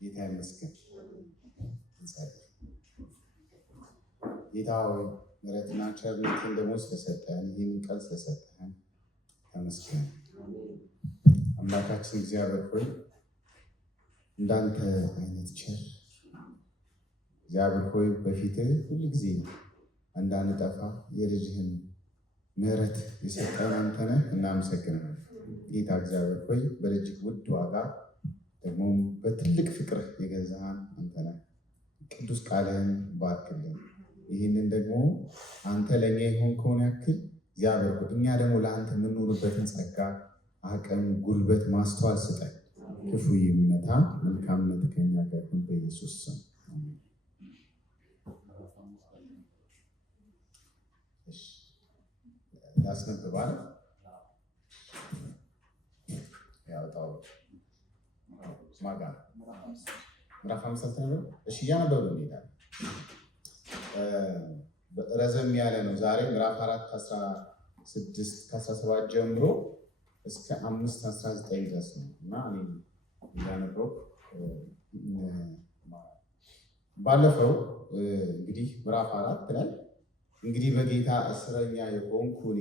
ጌታ ይመስገን። ጌታ ሆይ ምሕረትና ቸርነትን ደግሞ ስለሰጠን ይህን ቃል ስለሰጠን ተመስገን። አምላካችን እግዚአብሔር ሆይ እንዳንተ አይነት ቸር እግዚአብሔር ሆይ በፊትህ ሁሉ ጊዜ እንዳንጠፋ የልጅህን ምሕረት የሰጠን አንተ ነህ። እናመሰግናለን ጌታ እግዚአብሔር ሆይ በልጅህ ውድ ዋጋ ደግሞ በትልቅ ፍቅር የገዛህን አንተ ነህ። ቅዱስ ቃልህን ባርክልን። ይህንን ደግሞ አንተ ለእኛ የሆንከውን ያክል እግዚአብሔር ሆይ እኛ ደግሞ ለአንተ የምንኖርበትን ጸጋ፣ አቅም፣ ጉልበት፣ ማስተዋል ስጠን። ክፉ ይመታ፣ መልካምነት ከኛ ጋር ይሁን በኢየሱስ ስም። ያስነብባል ያወጣው ማጋ ምዕራፍ 5 ነው። እሺ እያነበብን እንሄዳለን። ረዘም ያለ ነው ዛሬ ምዕራፍ 4 ከ16 ከ17 ጀምሮ እስከ 5:19 ድረስ ነው እና እኔ እያነበብኩ ባለፈው እንግዲህ ምዕራፍ 4 ላይ እንግዲህ በጌታ እስረኛ የሆንኩ እኔ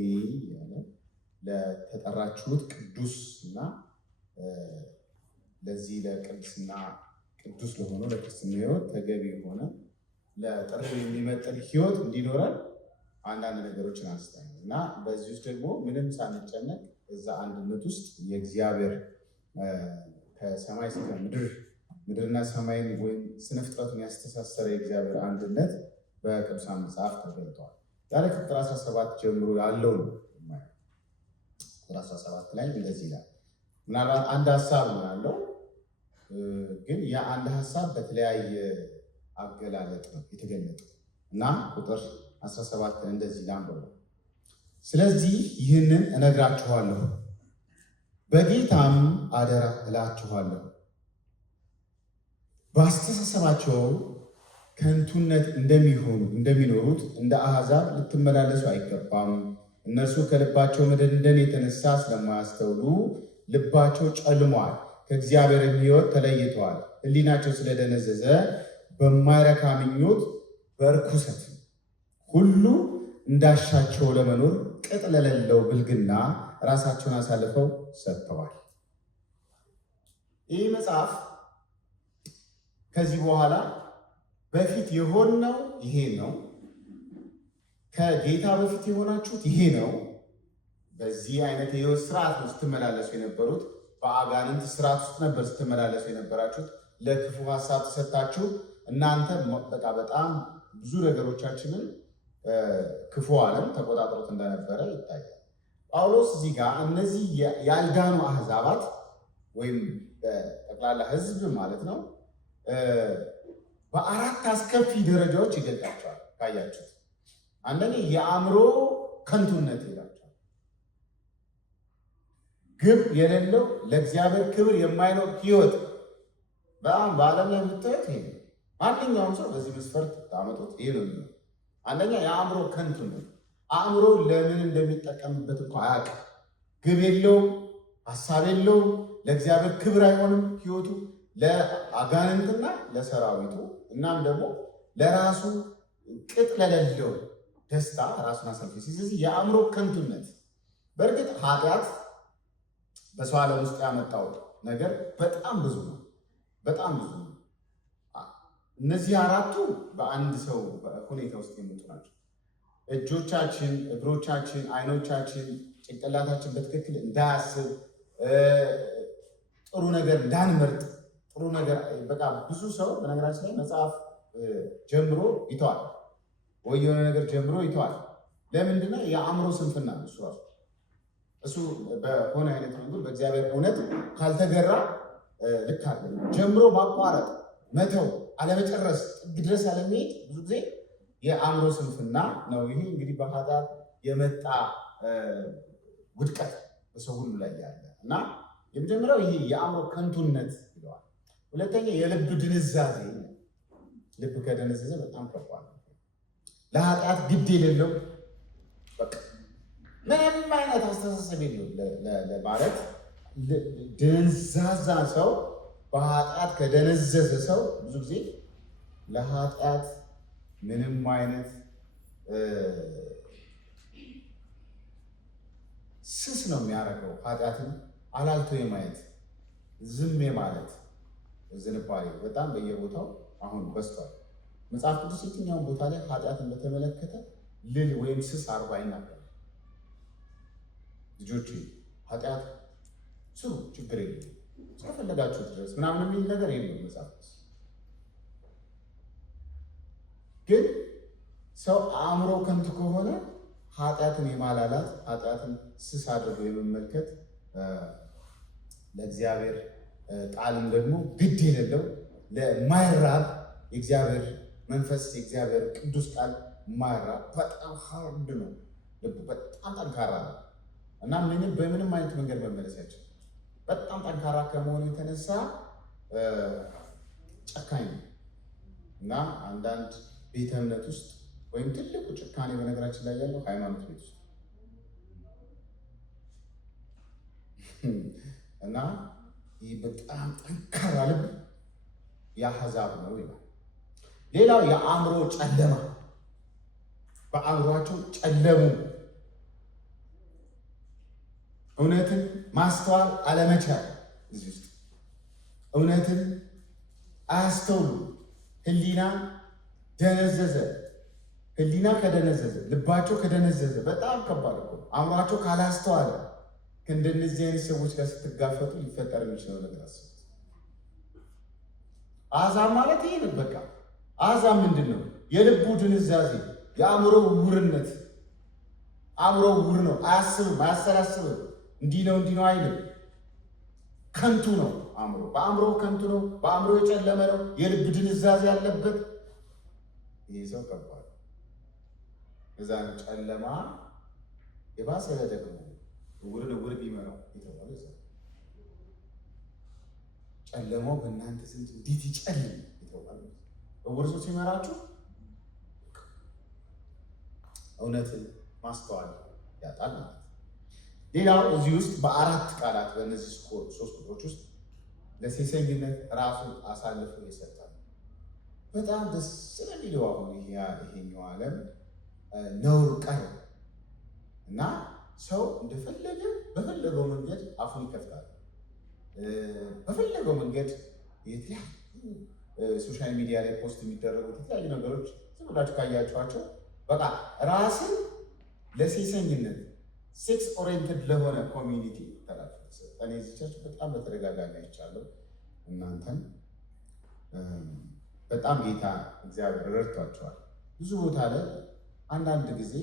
ያለ ለተጠራችሁት ቅዱስ እና ለዚህ ለቅድስና ቅዱስ ለሆነ ለክርስትና ሕይወት ተገቢ የሆነ ለጥሪው የሚመጥን ሕይወት እንዲኖረን አንዳንድ ነገሮችን አንስተናል እና በዚህ ውስጥ ደግሞ ምንም ሳንጨነቅ እዛ አንድነት ውስጥ የእግዚአብሔር ከሰማይ እስከ ምድርና ሰማይን ወይም ስነ ፍጥረቱን ያስተሳሰረ የእግዚአብሔር አንድነት በቅዱሳን መጽሐፍ ተገልጧል። ዛሬ ቁጥር 17 ጀምሮ ያለው ነው። ቁጥር 17 ላይ እንደዚህ ይላል። ምናልባት አንድ ሀሳብ ነው ያለው፣ ግን ያ አንድ ሀሳብ በተለያየ አገላለጥ ነው የተገለጠ እና ቁጥር 17 እንደዚህ ላንብበው። ስለዚህ ይህንን እነግራችኋለሁ፣ በጌታም አደራ እላችኋለሁ፣ በአስተሳሰባቸው ከንቱነት እንደሚኖሩት እንደ አሕዛብ ልትመላለሱ አይገባም። እነርሱ ከልባቸው መደንደን የተነሳ ስለማያስተውሉ ልባቸው ጨልሟል፣ ከእግዚአብሔርም ሕይወት ተለይተዋል። ሕሊናቸው ስለደነዘዘ በማይረካ ምኞት በርኩሰት ሁሉ እንዳሻቸው ለመኖር ቅጥ ለሌለው ብልግና ራሳቸውን አሳልፈው ሰጥተዋል። ይህ መጽሐፍ ከዚህ በኋላ በፊት የሆነው ይሄ ነው፣ ከጌታ በፊት የሆናችሁት ይሄ ነው። በዚህ አይነት የሕይወት ስርዓት ነው ስትመላለሱ የነበሩት። በአጋንንት ስርዓት ውስጥ ነበር ስትመላለሱ የነበራችሁት። ለክፉ ሀሳብ ተሰጣችሁ። እናንተ በቃ በጣም ብዙ ነገሮቻችንን ክፉ ዓለም ተቆጣጥሮት እንደነበረ ይታያል። ጳውሎስ እዚህ ጋር እነዚህ ያልዳኑ አሕዛባት ወይም ጠቅላላ ሕዝብ ማለት ነው በአራት አስከፊ ደረጃዎች ይገልጣቸዋል። ካያችሁት አንደኛ የአእምሮ ከንቱነት ይላቸዋል። ግብ የሌለው ለእግዚአብሔር ክብር የማይኖር ሕይወት በጣም በዓለም ላይ የምታዩት ይሄ ነው። ማንኛውም ሰው በዚህ መስፈርት ታመጡት ይሄ ነው የሚሆነው። አንደኛ የአእምሮ ከንቱነት፣ አእምሮ ለምን እንደሚጠቀምበት እንኳ አያውቅም። ግብ የለውም፣ ሀሳብ የለውም። ለእግዚአብሔር ክብር አይሆንም ሕይወቱ ለአጋንንትና ለሰራዊቱ እናም ደግሞ ለራሱ ቅጥ ለሌለው ደስታ ራሱን አሳልፎ ሲሰጥ የአእምሮ ከንቱነት። በእርግጥ ኃጢአት በሰው ዓለም ውስጥ ያመጣው ነገር በጣም ብዙ ነው፣ በጣም ብዙ ነው። እነዚህ አራቱ በአንድ ሰው ሁኔታ ውስጥ የመጡ ናቸው። እጆቻችን፣ እግሮቻችን፣ አይኖቻችን፣ ጭንቅላታችን በትክክል እንዳያስብ፣ ጥሩ ነገር እንዳንመርጥ፣ ጥሩ ነገር በቃ ብዙ ሰው በነገራችን ላይ መጽሐፍ ጀምሮ ይተዋል ወይ የሆነ ነገር ጀምሮ ይተዋል። ለምንድነው? የአእምሮ ስንፍና ነው። እሱ በሆነ አይነት መንገድ በእግዚአብሔር እውነት ካልተገራ ልክ አለ ጀምሮ ማቋረጥ፣ መተው፣ አለመጨረስ፣ ጥግ ድረስ አለመሄድ ብዙ ጊዜ የአእምሮ ስንፍና ነው። ይሄ እንግዲህ በኃጢአት የመጣ ውድቀት በሰው ሁሉ ላይ ያለ እና የመጀመሪያው ይሄ የአእምሮ ከንቱነት ይለዋል። ሁለተኛ የልብ ድንዛዜ፣ ልብ ከደነዘዘ በጣም ከባድ ነው። ለኃጢአት ግድ የሌለው በቃ ምንም አይነት አስተሳሰብ የለው ለማለት ድንዛዛ ሰው በኃጢአት ከደነዘዘ ሰው ብዙ ጊዜ ለኃጢአት ምንም አይነት ስስ ነው የሚያደርገው። ኃጢአትን አላልቶ የማየት ዝም የማለት ዝንባሌ በጣም በየቦታው አሁን በዝቷል። መጽሐፍ ቅዱስ የትኛውን ቦታ ላይ ኃጢአትን በተመለከተ ልል ወይም ስስ አርባ ይናገራል። ልጆች ኃጢአት ስሩ፣ ችግር የለም እስከፈለጋችሁት ድረስ ምናምን የሚል ነገር የለም መጽሐፍ ቅዱስ። ግን ሰው አእምሮ ከንቱ ከሆነ ኃጢአትን የማላላት ኃጢአትን ስስ አድርጎ የመመልከት ለእግዚአብሔር ቃልም ደግሞ ግድ የሌለው ለማይራብ የእግዚአብሔር መንፈስ የእግዚአብሔር ቅዱስ ቃል ማይራብ በጣም ሀርድ ነው። ልቡ በጣም ጠንካራ ነው እና በምንም አይነት መንገድ መመለስ አይችልም። በጣም ጠንካራ ከመሆኑ የተነሳ ጨካኝ ነው እና አንዳንድ ቤተ እምነት ውስጥ ወይም ትልቁ ጭካኔ በነገራችን ላይ ያለው ሃይማኖት ቤት ውስጥ እና ይህ በጣም ጠንካራ ልብ የአሕዛብ ነው ይላል። ሌላው የአእምሮ ጨለማ፣ በአእምሯቸው ጨለሙ። እውነትን ማስተዋል አለመቻል። እዚህ ውስጥ እውነትን አያስተውሉ። ህሊና ደነዘዘ። ህሊና ከደነዘዘ፣ ልባቸው ከደነዘዘ በጣም ከባድ እኮ። አእምሯቸው ካላስተዋለ ከእንደነዚህ አይነት ሰዎች ጋር ስትጋፈጡ ሊፈጠር የሚችለው ነገር አስቡት። አሕዛብ ማለት ይሄ ነው። በቃ አሕዛብ ምንድን ነው? የልቡ ድንዛዜ፣ የአእምሮ ዕውርነት። አእምሮ ዕውር ነው። አያስብም፣ አያሰላስብም። እንዲህ ነው አይልም። ከንቱ ነው አእምሮ። በአእምሮ ከንቱ ነው። በአእምሮ የጨለመ ነው። የልብ ድንዛዜ ያለበት ይህ ሰው ከባድ። እዛን ጨለማ የባሰ ደግሞ ዕውር ቢመራው የተባለ ሰው ጨለማው በእናንተ ዘንድ እንዴት ይጨልም የተባለ ዕውር ሰው ሲመራችሁ እውነትን ማስተዋል ያጣል ማለት። ሌላው እዚህ ውስጥ በአራት ቃላት በእነዚህ ሶስት ቁጥሮች ውስጥ ለሴሰኝነት ራሱን አሳልፎ ይሰጣል። በጣም ደስ ስለሚለው አሁን ይሄኛው ዓለም ነውር ቀረ እና ሰው እንደፈለገ በፈለገው መንገድ አፉን ይከፍታል። በፈለገው መንገድ የተለያዩ ሶሻል ሚዲያ ላይ ፖስት የሚደረጉት የተለያዩ ነገሮች ዝም ብላችሁ ካያችኋቸው በቃ ራስን ለሴሰኝነት ሴክስ ኦሪየንትድ ለሆነ ኮሚኒቲ ተላልፎ እኔ እዚቻችሁ በጣም በተደጋጋሚ አይቻለሁ። እናንተን በጣም ጌታ እግዚአብሔር ረድቷቸዋል። ብዙ ቦታ ላይ አንዳንድ ጊዜ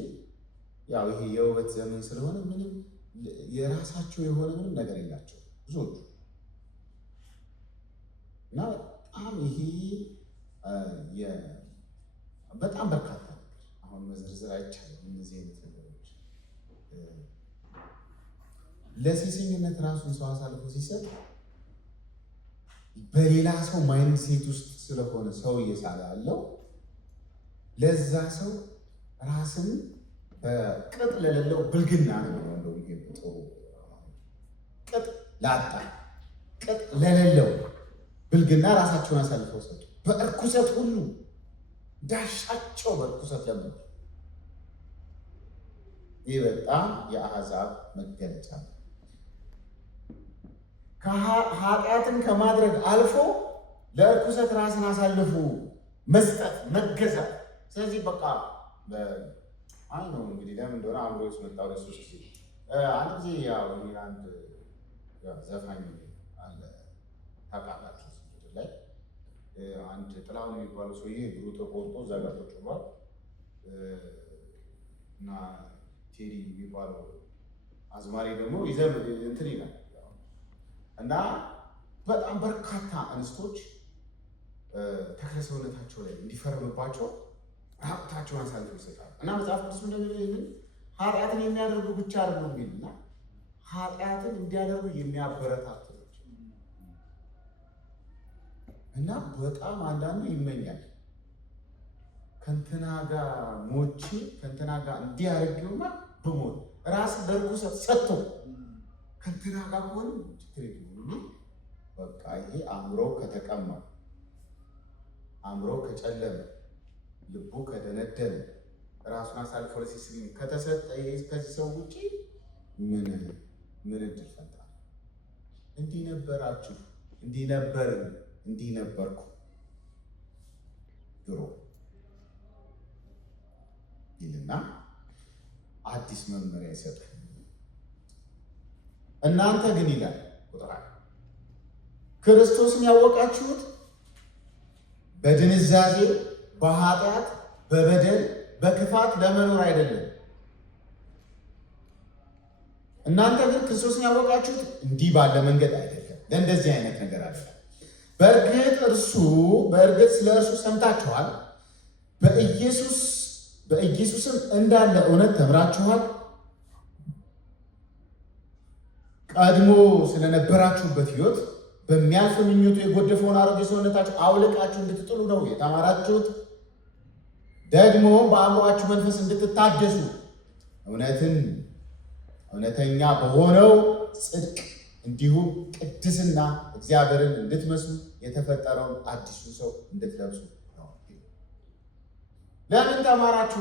ያው ይሄ የውበት ዘመን ስለሆነ ምንም የራሳቸው የሆነ ምንም ነገር የላቸው ብዙዎቹ እና በጣም ይሄ በጣም በርካታ ነገር አሁን መዘርዘር አይቻልም። እነዚህ አይነት ነገሮች ለሴሰኝነት ራሱን ሰው አሳልፎ ሲሰጥ በሌላ ሰው ማይንድ ሴት ውስጥ ስለሆነ ሰው እየሳለ ያለው ለዛ ሰው ራስን ቅጥ ለሌለው ብልግና ነው ያለው። ይሄ ጥሩ ቅጥ ላጣ ቅጥ ለሌለው ብልግና ራሳቸውን አሳልፈው ሰጡ። በእርኩሰት ሁሉ ዳሻቸው በእርኩሰት ለምን። ይህ በጣም የአሕዛብ መገለጫ ነው። ኃጢአትን ከማድረግ አልፎ ለእርኩሰት ራስን አሳልፉ መስጠት፣ መገዛት። ስለዚህ በቃ አይ ነው እንግዲህ ለምን እንደሆነ አእምሮ ውስጥ መጣ። ወደ ሶስት ጊዜ አንድ ጊዜ ያው አንድ ዘፋኝ አለ ታውቃላችሁ፣ ምድር ላይ አንድ ጥላሁን የሚባለው ሰውዬ እግሩ ተቆርጦ እዛ ጋር ቁጭ ብሏል እና ቴዲ የሚባለው አዝማሪ ደግሞ ይዘብ እንትን ይላል እና በጣም በርካታ እንስቶች ተክለ ሰውነታቸው ላይ እንዲፈርምባቸው ራቁታቸውን አሳልፈው ይሰጣሉ። እና መጽሐፍ ቅዱስ እንደሚለው ይህንን ኃጢአትን የሚያደርጉ ብቻ አይደሉም የሚልና ኃጢአትን እንዲያደርጉ የሚያበረታቱ እና በጣም አንዳንዱ ይመኛል ከእንትና ጋር ሞቼ ከእንትና ጋር እንዲያደርገውና ብሞት ራስ ለርኩሰት ሰጥቶ ከእንትና ጋር ሆነ ችግር የለም በቃ ይሄ አእምሮ ከተቀማ፣ አእምሮ ከጨለመ፣ ልቡ ከደነደነ፣ ራሱን አሳልፎ ለሲስቲም ከተሰጠ ይሄ ከዚህ ሰው ውጪ ምን እድል ፈንታ? እንዲህ ነበራችሁ፣ እንዲህ ነበርን፣ እንዲህ ነበርኩ ድሮ ይልና አዲስ መመሪያ ይሰጣል። እናንተ ግን ይላል ቁጥር ክርስቶስን ያወቃችሁት በድንዛዜ በኃጢአት በበደል በክፋት ለመኖር አይደለም። እናንተ ግን ክርስቶስን ያወቃችሁት እንዲህ ባለ መንገድ አይደለም፣ ለእንደዚህ አይነት ነገር አይደለም። በእርግጥ ስለ እርሱ ሰምታችኋል፣ በኢየሱስም እንዳለ እውነት ተምራችኋል። ቀድሞ ስለነበራችሁበት ሕይወት በሚያልፍ ምኞቱ የጎደፈውን አሮጌ ሰውነታችሁ አውልቃችሁ እንድትጥሉ ነው የተማራችሁት። ደግሞ በአእምሯችሁ መንፈስ እንድትታደሱ እውነተኛ በሆነው ጽድቅ እንዲሁም ቅድስና እግዚአብሔርን እንድትመስሉ የተፈጠረውን አዲሱ ሰው እንድትለብሱ ነው። ለምን ተማራችሁ?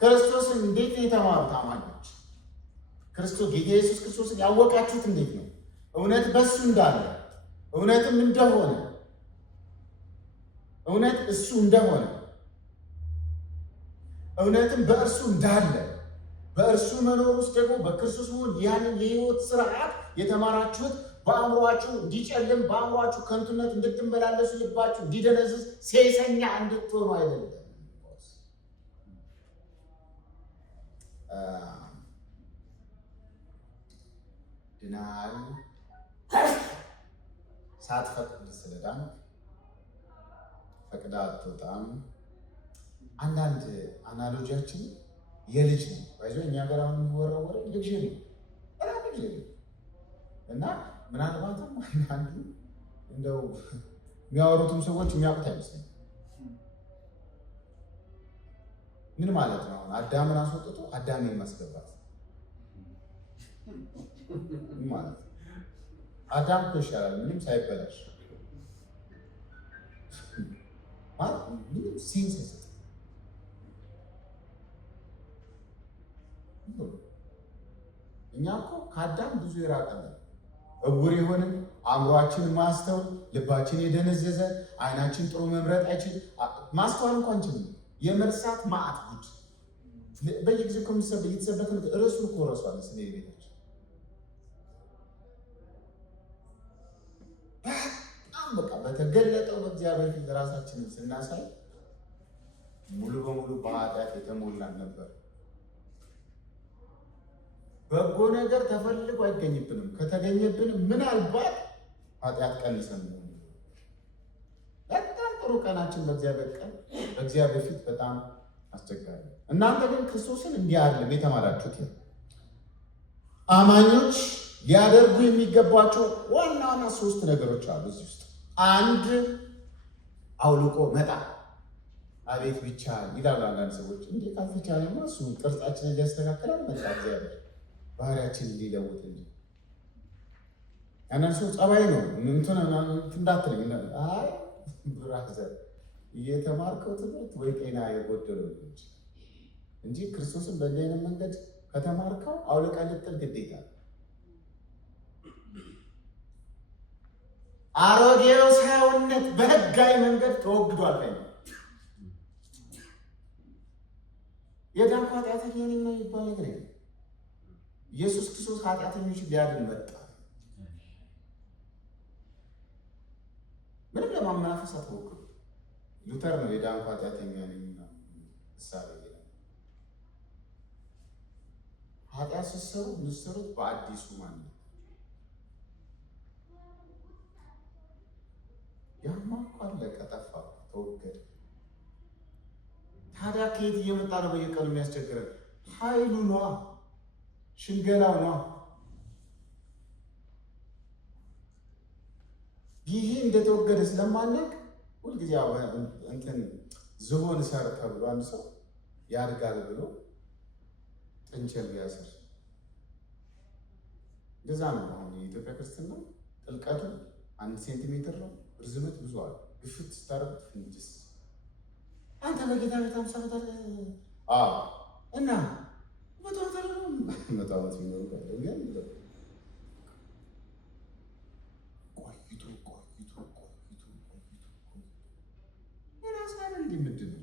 ክርስቶስን እንዴት ነው የተማሩት አማኞች? ጌታ ኢየሱስ ክርስቶስን ያወቃችሁት እንዴት ነው? እውነት በእሱ እንዳለ እውነትም እንደሆነ እውነት እሱ እንደሆነ እውነትም በእርሱ እንዳለ በእርሱ መኖር ውስጥ ደግሞ በክርስቶስ መሆን ያንን የሕይወት ስርዓት የተማራችሁት በአእምሯችሁ እንዲጨልም በአእምሯችሁ ከንቱነት እንድትመላለሱ ልባችሁ እንዲደነዝዝ ሴሰኛ እንድትሆኑ አይደለም። ድናል ሳትፈቅድ ስለዳን ፈቅዳ አትወጣም። አንዳንድ አናሎጂያችን የልጅ ነው ባይዞ እኛ ጋር አሁን የሚወራወረ ልግዠሪ እና ምናልባትም አንዳንዱ እንደው የሚያወሩትም ሰዎች የሚያውቁት አይመስለኝም። ምን ማለት ነው? አዳምን አስወጥቶ አዳምን ማስገባት ማለት አዳም እኮ ይሻላል ምንም ሳይበላሽ ምንም ሴንስ አይሰጥም። እኛ እኮ ከአዳም ብዙ የራቀን እውር የሆንን አእምሯችን ማስተውል ልባችን የደነዘዘ አይናችን ጥሩ መምረጥ አይችል ማስተዋል እንኳን አንችልም። የመርሳት ማዕት ጉድ በየጊዜው እየተሰበከ ርዕሱ እኮ ረሷል። ስለ ቤታችን በጣም በቃ በተገለጠው በእግዚአብሔር ፊት ራሳችንን ስናሳይ ሙሉ በሙሉ በኃጢአት የተሞላን ነበር። በጎ ነገር ተፈልጎ አይገኝብንም። ከተገኘብንም ምናልባት ኃጢአት ቀንሰን ነው። በጣም ጥሩ ቀናችን በእግዚአብሔር ቀን በእግዚአብሔር ፊት በጣም አስቸጋሪ። እናንተ ግን ክርስቶስን እንዲህ አይደለም የተማራችሁት። አማኞች ሊያደርጉ የሚገባቸው ዋና ዋና 3 ነገሮች አሉ እዚህ ውስጥ። አንድ አውልቆ መጣል። አቤት ቢቻል ይላሉ አንዳንድ ሰዎች። እንዴ ካልተቻለማ እሱ ቅርጻችንን ሊያስተካክላል መጣ እግዚአብሔር ባህሪያችን ሊለውጥ እንጂ። አንዳንድ ሰው ጸባይ ነው እንዳትለኝ። አይ ብራዘር እየተማርከው ትምህርት ወይ ጤና የጎደለው እንጂ ክርስቶስን በእንዲህ አይነት መንገድ ከተማርከው አውልቀህ ልጥል ግዴታ። አሮጌው ሰውነት በህጋዊ መንገድ ተወግዷል። የዳንኩ ኃጢአተኛ ነኝ ነው የሚባል ነገር የለም። ኢየሱስ ክርስቶስ ኃጢአተኞችን ሊያድን መጣ። ምንም ለማመናፈስ አትሞክሩ። ሉተር ነው የዳንኩ ኃጢአተኛ ነኝ እሳቤ። ኃጢአት ስትሰሩ የምትሰሩት በአዲሱ ማንነት። ያማ እኮ አለቀ፣ ጠፋ፣ ተወገደ። ታዲያ ከየት እየመጣ ነው በየቀኑ የሚያስቸግረን? ኃይሉ ነዋ፣ ሽንገላው ነዋ። ይሄ እንደተወገደ ስለማናውቅ ሁልጊዜ እንትን ዝሆን ሰር ተብሎ አንድ ሰው ያድጋል ብሎ ጥንቸል ቢያስር እንደዛ ነው። አሁን የኢትዮጵያ ክርስትና ጥልቀቱ 1 ሴንቲሜትር ነው። ርዝመት ብዙ አለ። ግፍት ስታረጉት ፍንጅስ አንተ በጌታ ቤት 50 ዓመት አለ እና መቶ ዓመት ቢኖሩ ግን ቆይቶ የራሳን እንዲህ ምንድን ነው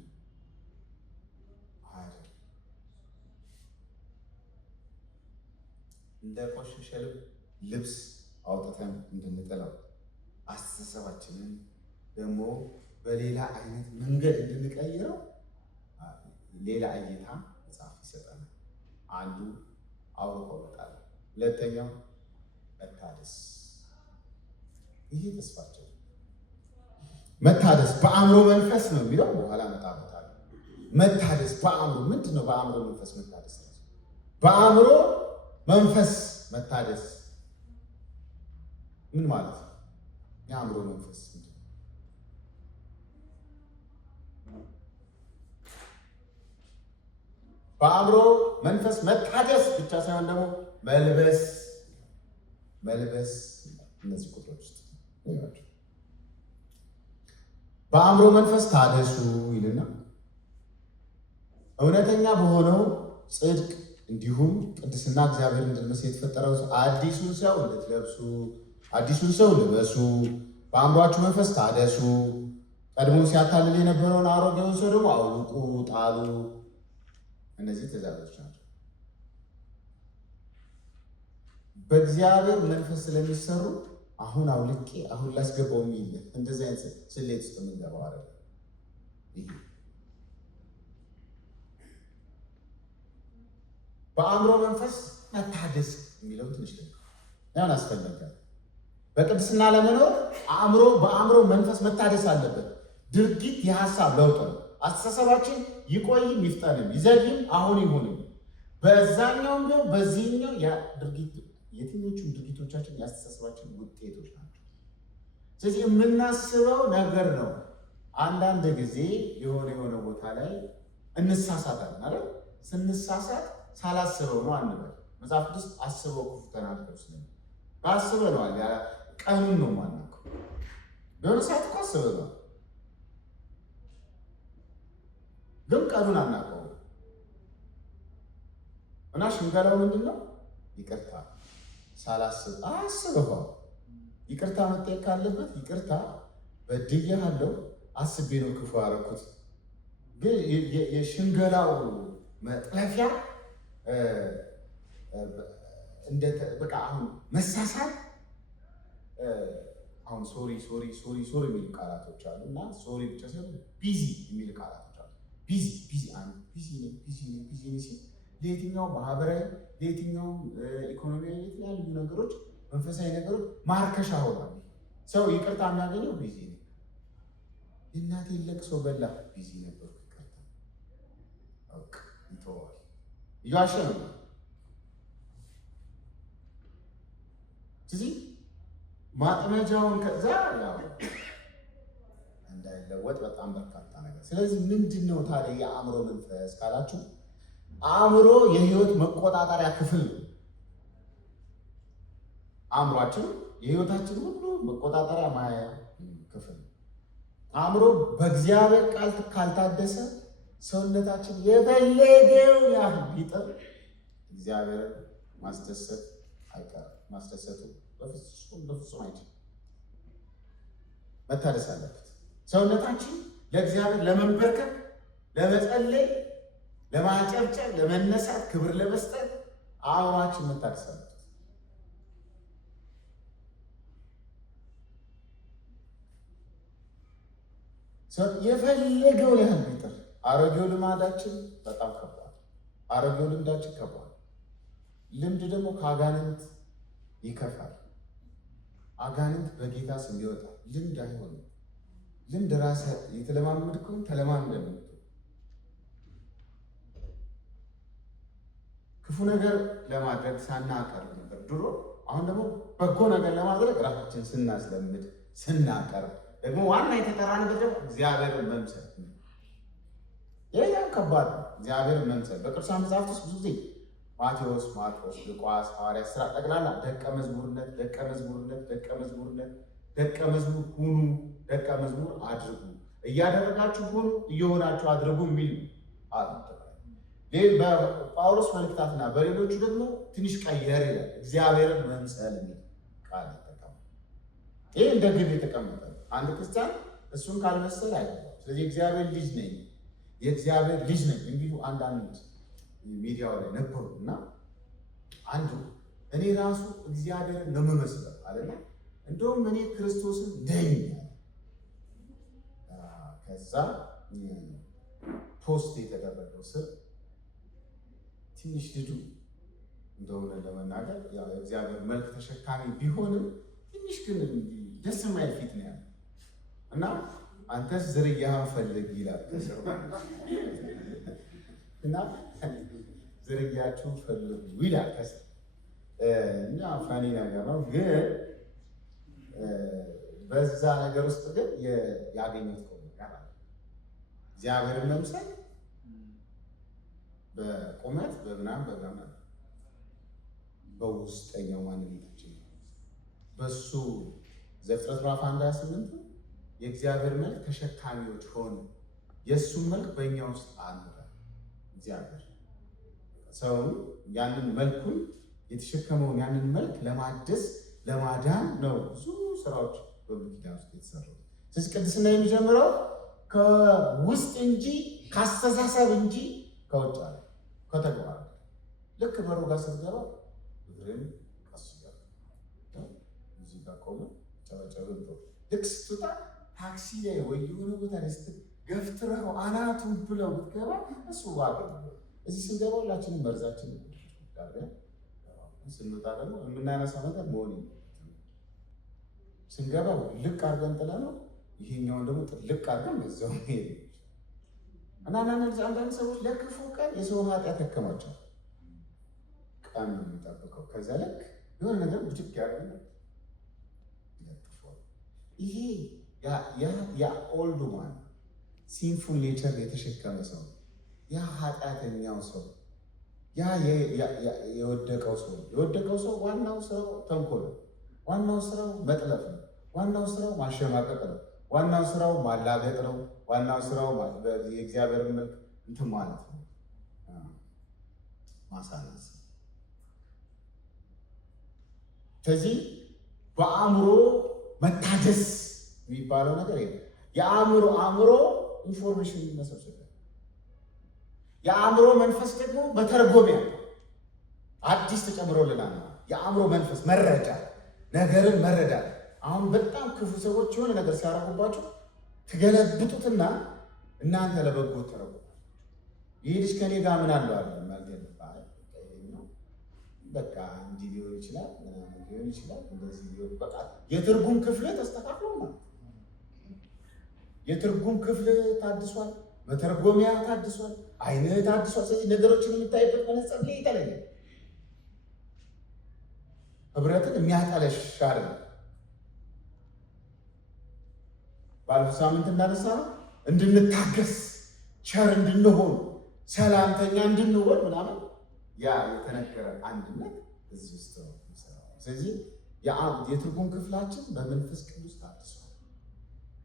አይደል? እንደ ቆሸሸ ልብስ አውጥተን እንድንጥለው አስተሳሰባችንን ደግሞ በሌላ አይነት መንገድ እንድንቀይረው ሌላ እይታ መጽሐፍ ይሰጠናል። አንዱ አውቆ መጣል፣ ሁለተኛው መታደስ። ይሄ ተስፋቸው መታደስ በአእምሮ መንፈስ ነው የሚለው በኋላ መጣበታል። መታደስ በአእምሮ ምንድን ነው? በአእምሮ መንፈስ መታደስ ነው። በአእምሮ መንፈስ መታደስ ምን ማለት ነው? የአእምሮ መንፈስ በአእምሮ መንፈስ መታደስ ብቻ ሳይሆን ደግሞ መልበስ እነዚህ ቁጥሮች ውስጥ በአእምሮ መንፈስ ታደሱ ይልና እውነተኛ በሆነው ጽድቅ እንዲሁም ቅድስና እግዚአብሔር እንድንመስል የተፈጠረው አዲሱን ሰው እንድትለብሱ አዲሱን ሰው ልበሱ። በአእምሯችሁ መንፈስ ታደሱ። ቀድሞ ሲያታልል የነበረውን አሮጌውን ሰው ደግሞ አውልቁ፣ ጣሉ። እነዚህ ትእዛዞች ናቸው። በእግዚአብሔር መንፈስ ስለሚሰሩ አሁን አውልቄ አሁን ላስገባው የሚል እንደዚህ አይነት ስሌት ውስጥ የምንገባው አይደለም። በአእምሮ መንፈስ መታደስ የሚለው ትንሽ ያን አስፈልጋል። በቅድስና ለመኖር በአእምሮ መንፈስ መታደስ አለበት። ድርጊት የሀሳብ ለውጥ ነው። አስተሳሰባችን ይቆይም ይፍጠንም ይዘግይም አሁን ይሁንም በዛኛውም ነው በዚህኛው የትኞቹም ድርጊቶቻችን የአስተሳሰባችን ውጤቶች ናቸው። ስለዚህ የምናስበው ነገር ነው። አንዳንድ ጊዜ የሆነ ቦታ ላይ እንሳሳታለን አይደል? ስንሳሳት ሳላስበው ነው አንበል። መጽሐፍ ቅዱስ አስበው ክፉ ተናገሩ ስለሚል አስበነዋል። ቀኑን ነው ማናውቀው። የሆነ ሰዓት እኮ አስበነዋል ግን ቀኑን አናውቀው እና ሽንገላው ምንድን ነው? ይቅርታ ሳላስብ አስበው ይቅርታ መጠየቅ ካለበት ይቅርታ በድያለሁ፣ አስቤ ነው ክፉ ያደረኩት። ግን የሽንገላው መጥለፊያ በቃ አሁን መሳሳት አሁን ሶሪ የሚሉ ቃላቶች አሉ እና ሶሪ ብቻ ሳይሆን ቢዚ የሚሉ ቃላቶች አሉ። ቢዚ ሲል ለየትኛው ማህበራዊ ለየትኛው ኢኮኖሚያዊ የተለያዩ ነገሮች መንፈሳዊ ነገሮች ማርከሻ ሆኗል። ሰው ይቅርታ የሚያገኘው ቢዚ ነው። እናቴ ለቅሶ በላ ቢዚ ነበር ይቅርታ ይተዋል። እያዋሸ ነው። ስለዚህ ማጥመጃውን ከዛ እንዳይለወጥ በጣም በርካታ ነገር። ስለዚህ ምንድን ነው ታዲያ የአእምሮ መንፈስ ካላችሁ፣ አእምሮ የህይወት መቆጣጠሪያ ክፍል ነው። አእምሯችን የህይወታችን ሁሉ መቆጣጠሪያ ማያ ክፍል ነው። አእምሮ በእግዚአብሔር ቃል ካልታደሰ ሰውነታችን የፈለገውን ያህል ቢጥር እግዚአብሔር ማስደሰት አይቀርም። ማስደሰቱ በፍጹም አይችልም። መታደስ አለበት ሰውነታችን ለእግዚአብሔር ለመንበርከክ፣ ለመጸለይ፣ ለማጨብጨብ፣ ለመነሳት፣ ክብር ለመስጠት አእምሯችን መታደስ አለበት። የፈለገውን ያህል ቢጥር አሮጌው ልማዳችን በጣም ከባድ፣ አሮጌው ልምዳችን ከባድ። ልምድ ደግሞ ከአጋንንት ይከፋል። አጋንንት በጌታ ስም ይወጣል። ልምድ አይሆንም። ልምድ ራስህ የተለማመድከውን ተለማምደህ ነው። ክፉ ነገር ለማድረግ ሳናቀርብ ነበር ድሮ። አሁን ደግሞ በጎ ነገር ለማድረግ ራሳችን ስናስለምድ ስናቀርብ ደግሞ ዋና የተጠራንበት ደግሞ እግዚአብሔርን መምሰል። ይህ ከባድ ነው። እግዚአብሔርን መምሰል በቅዱሳን መጽሐፍት ውስጥ ብዙ ጊዜ ማቴዎስ፣ ማርቆስ፣ ሉቃስ፣ ሐዋርያት ሥራ ጠቅላላ ደቀ መዝሙርነት፣ ደቀ መዝሙርነት፣ ደቀ መዝሙርነት፣ ደቀ መዝሙር ሁኑ፣ ደቀ መዝሙር አድርጉ፣ እያደረጋችሁ ሁኑ፣ እየሆናችሁ አድርጉ የሚል በጳውሎስ መልእክታትና በሌሎቹ ደግሞ ትንሽ ቀየር ይላል። እግዚአብሔርን መምሰል የሚል ቃል ይጠቀማል። ይህ እንደ ግል የተቀመጠ አንድ ክርስቲያን እሱን ካልመሰል አይገባም። ስለዚህ የእግዚአብሔር ልጅ ነኝ፣ የእግዚአብሔር ልጅ ነኝ የሚሉ አንዳንድ ሚዲያው ላይ ነበሩ እና አንዱ እኔ ራሱ እግዚአብሔርን ነው የምመስለው አለና እንደውም እኔ ክርስቶስን ነኝ። ከዛ ፖስት የተደረገው ስር ትንሽ ልጁ እንደሆነ ለመናገር ያው የእግዚአብሔር መልክ ተሸካሚ ቢሆንም ትንሽ ግን ደስ የማይል ፊት ነው ያለው እና አንተስ ዝርያህን ፈልግ ይላል እና ዝርያችሁን ፈልጉ ይላል እና ፋኒ ነገር ነው። ግን በዛ ነገር ውስጥ ግን ያገኘት እግዚአብሔርን መምሰል በቁመት በምናምን በጋመት በውስጠኛው ማንነታችን በሱ ዘፍጥረት ምዕራፍ 1:28 የእግዚአብሔር መልክ ተሸካሚዎች ሆኑ፣ የእሱን መልክ በእኛ ውስጥ አኖረ። እግዚአብሔር ሰው ያንን መልኩን የተሸከመውን ያንን መልክ ለማደስ ለማዳን ነው ብዙ ስራዎች በብሉይ ኪዳን ውስጥ የተሰሩት። ስለዚህ ቅድስና የሚጀምረው ከውስጥ እንጂ ከአስተሳሰብ እንጂ ከውጭ አለ ከተግባር። ልክ በሩ ጋር ስትገባ እግርን ቀስ እያለ እዚህ ጋር ቆመ ጨበጨብ ብሎ ልክ ስትወጣ ታክሲ ላይ ወይ የሆነ ቦታ ላይ ገፍትረው አናቱን ብለው ብትገባ እሱ ዋጋ ነው። እዚህ ስንገባ ሁላችንም መርዛችን ስንወጣ ደግሞ የምናነሳው ነገር መሆን ስንገባ ልቅ አድርገን ጥለ ነው ይሄኛውን ደግሞ ልቅ አድርገን በዛው ሄድ እና አንዳንድ ሰዎች ለክፉ ቀን የሰውን ኃጢአት ያከማቸው ቀን ነው የሚጠብቀው። ከዛ ልክ የሆነ ነገር ብጭቅ ያደርግ ይለጥፈዋል። ይሄ ያ ኦልዱ ማን ሲንፉል ኔቸር የተሸከመ ሰው፣ ያ ኃጢአተኛው ሰው፣ ያ የወደቀው ሰው ዋናው ስራው ተንኮል ነው። ዋናው ስራው መጥለፍ ነው። ዋናው ስራው ማሸማቀቅ ነው። ዋናው ስራው ማላገጥ ነው። ዋናው ስራው የእግዚአብሔር መልክ እንትን ማለት ነው፣ ማሳነስ። ስለዚህ በአእምሮ መታደስ የሚባለው ነገር የለም። የአእምሮ ኢንፎርሜሽን መሰብሰብ፣ የአእምሮ መንፈስ ደግሞ መተርጎሚያ አዲስ ተጨምሮልናል። የአእምሮ መንፈስ መረጃ፣ ነገርን መረዳት። አሁን በጣም ክፉ ሰዎች የሆነ ነገር ሲያረጉባቸው ትገለብጡትና እናንተ ለበጎ ተረጉ። ይህ ልጅ ከኔ ጋር ምን አለው አለ በቃ እንዲህ ሊሆን ይችላል፣ ሊሆን ይችላል፣ እንደዚህ ሊሆን በቃ የትርጉም ክፍል ተስተካክሎ ማለት የትርጉም ክፍል ታድሷል፣ መተርጎሚያ ታድሷል፣ አይንህ ታድሷል። ስለዚህ ነገሮችን የምታይበት መነጽር ላይ የተለየ ህብረትን የሚያጠለሽ አይደለም። ባለፈው ሳምንት እንዳነሳ ነው እንድንታገስ፣ ቸር እንድንሆን፣ ሰላምተኛ እንድንሆን ምናምን ያ የተነገረ አንድነት እዚህ ውስጥ ነው። ስለዚህ የትርጉም ክፍላችን በመንፈስ ቅዱስ ታድሷል።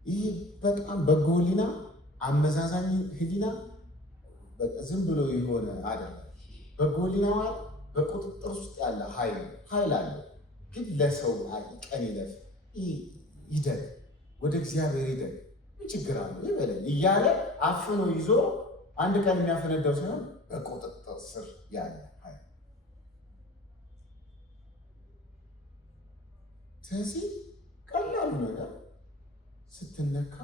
ይህ በጣም በጎ ህሊና፣ አመዛዛኝ ህሊና ዝም ብሎ የሆነ አይደለም። በጎ ህሊና ማለት በቁጥጥር ውስጥ ያለ ኃይል አለ። ግን ለሰው ቀን ይለፍ ይደግ ወደ እግዚአብሔር ይደግ ምን ችግር አለ ይበለኝ እያለ አፍኖ ይዞ አንድ ቀን የሚያፈነዳው ሲሆን በቁጥጥር ስር ያለ ኃይል። ስለዚህ ቀላሉ ነገር ስትነካ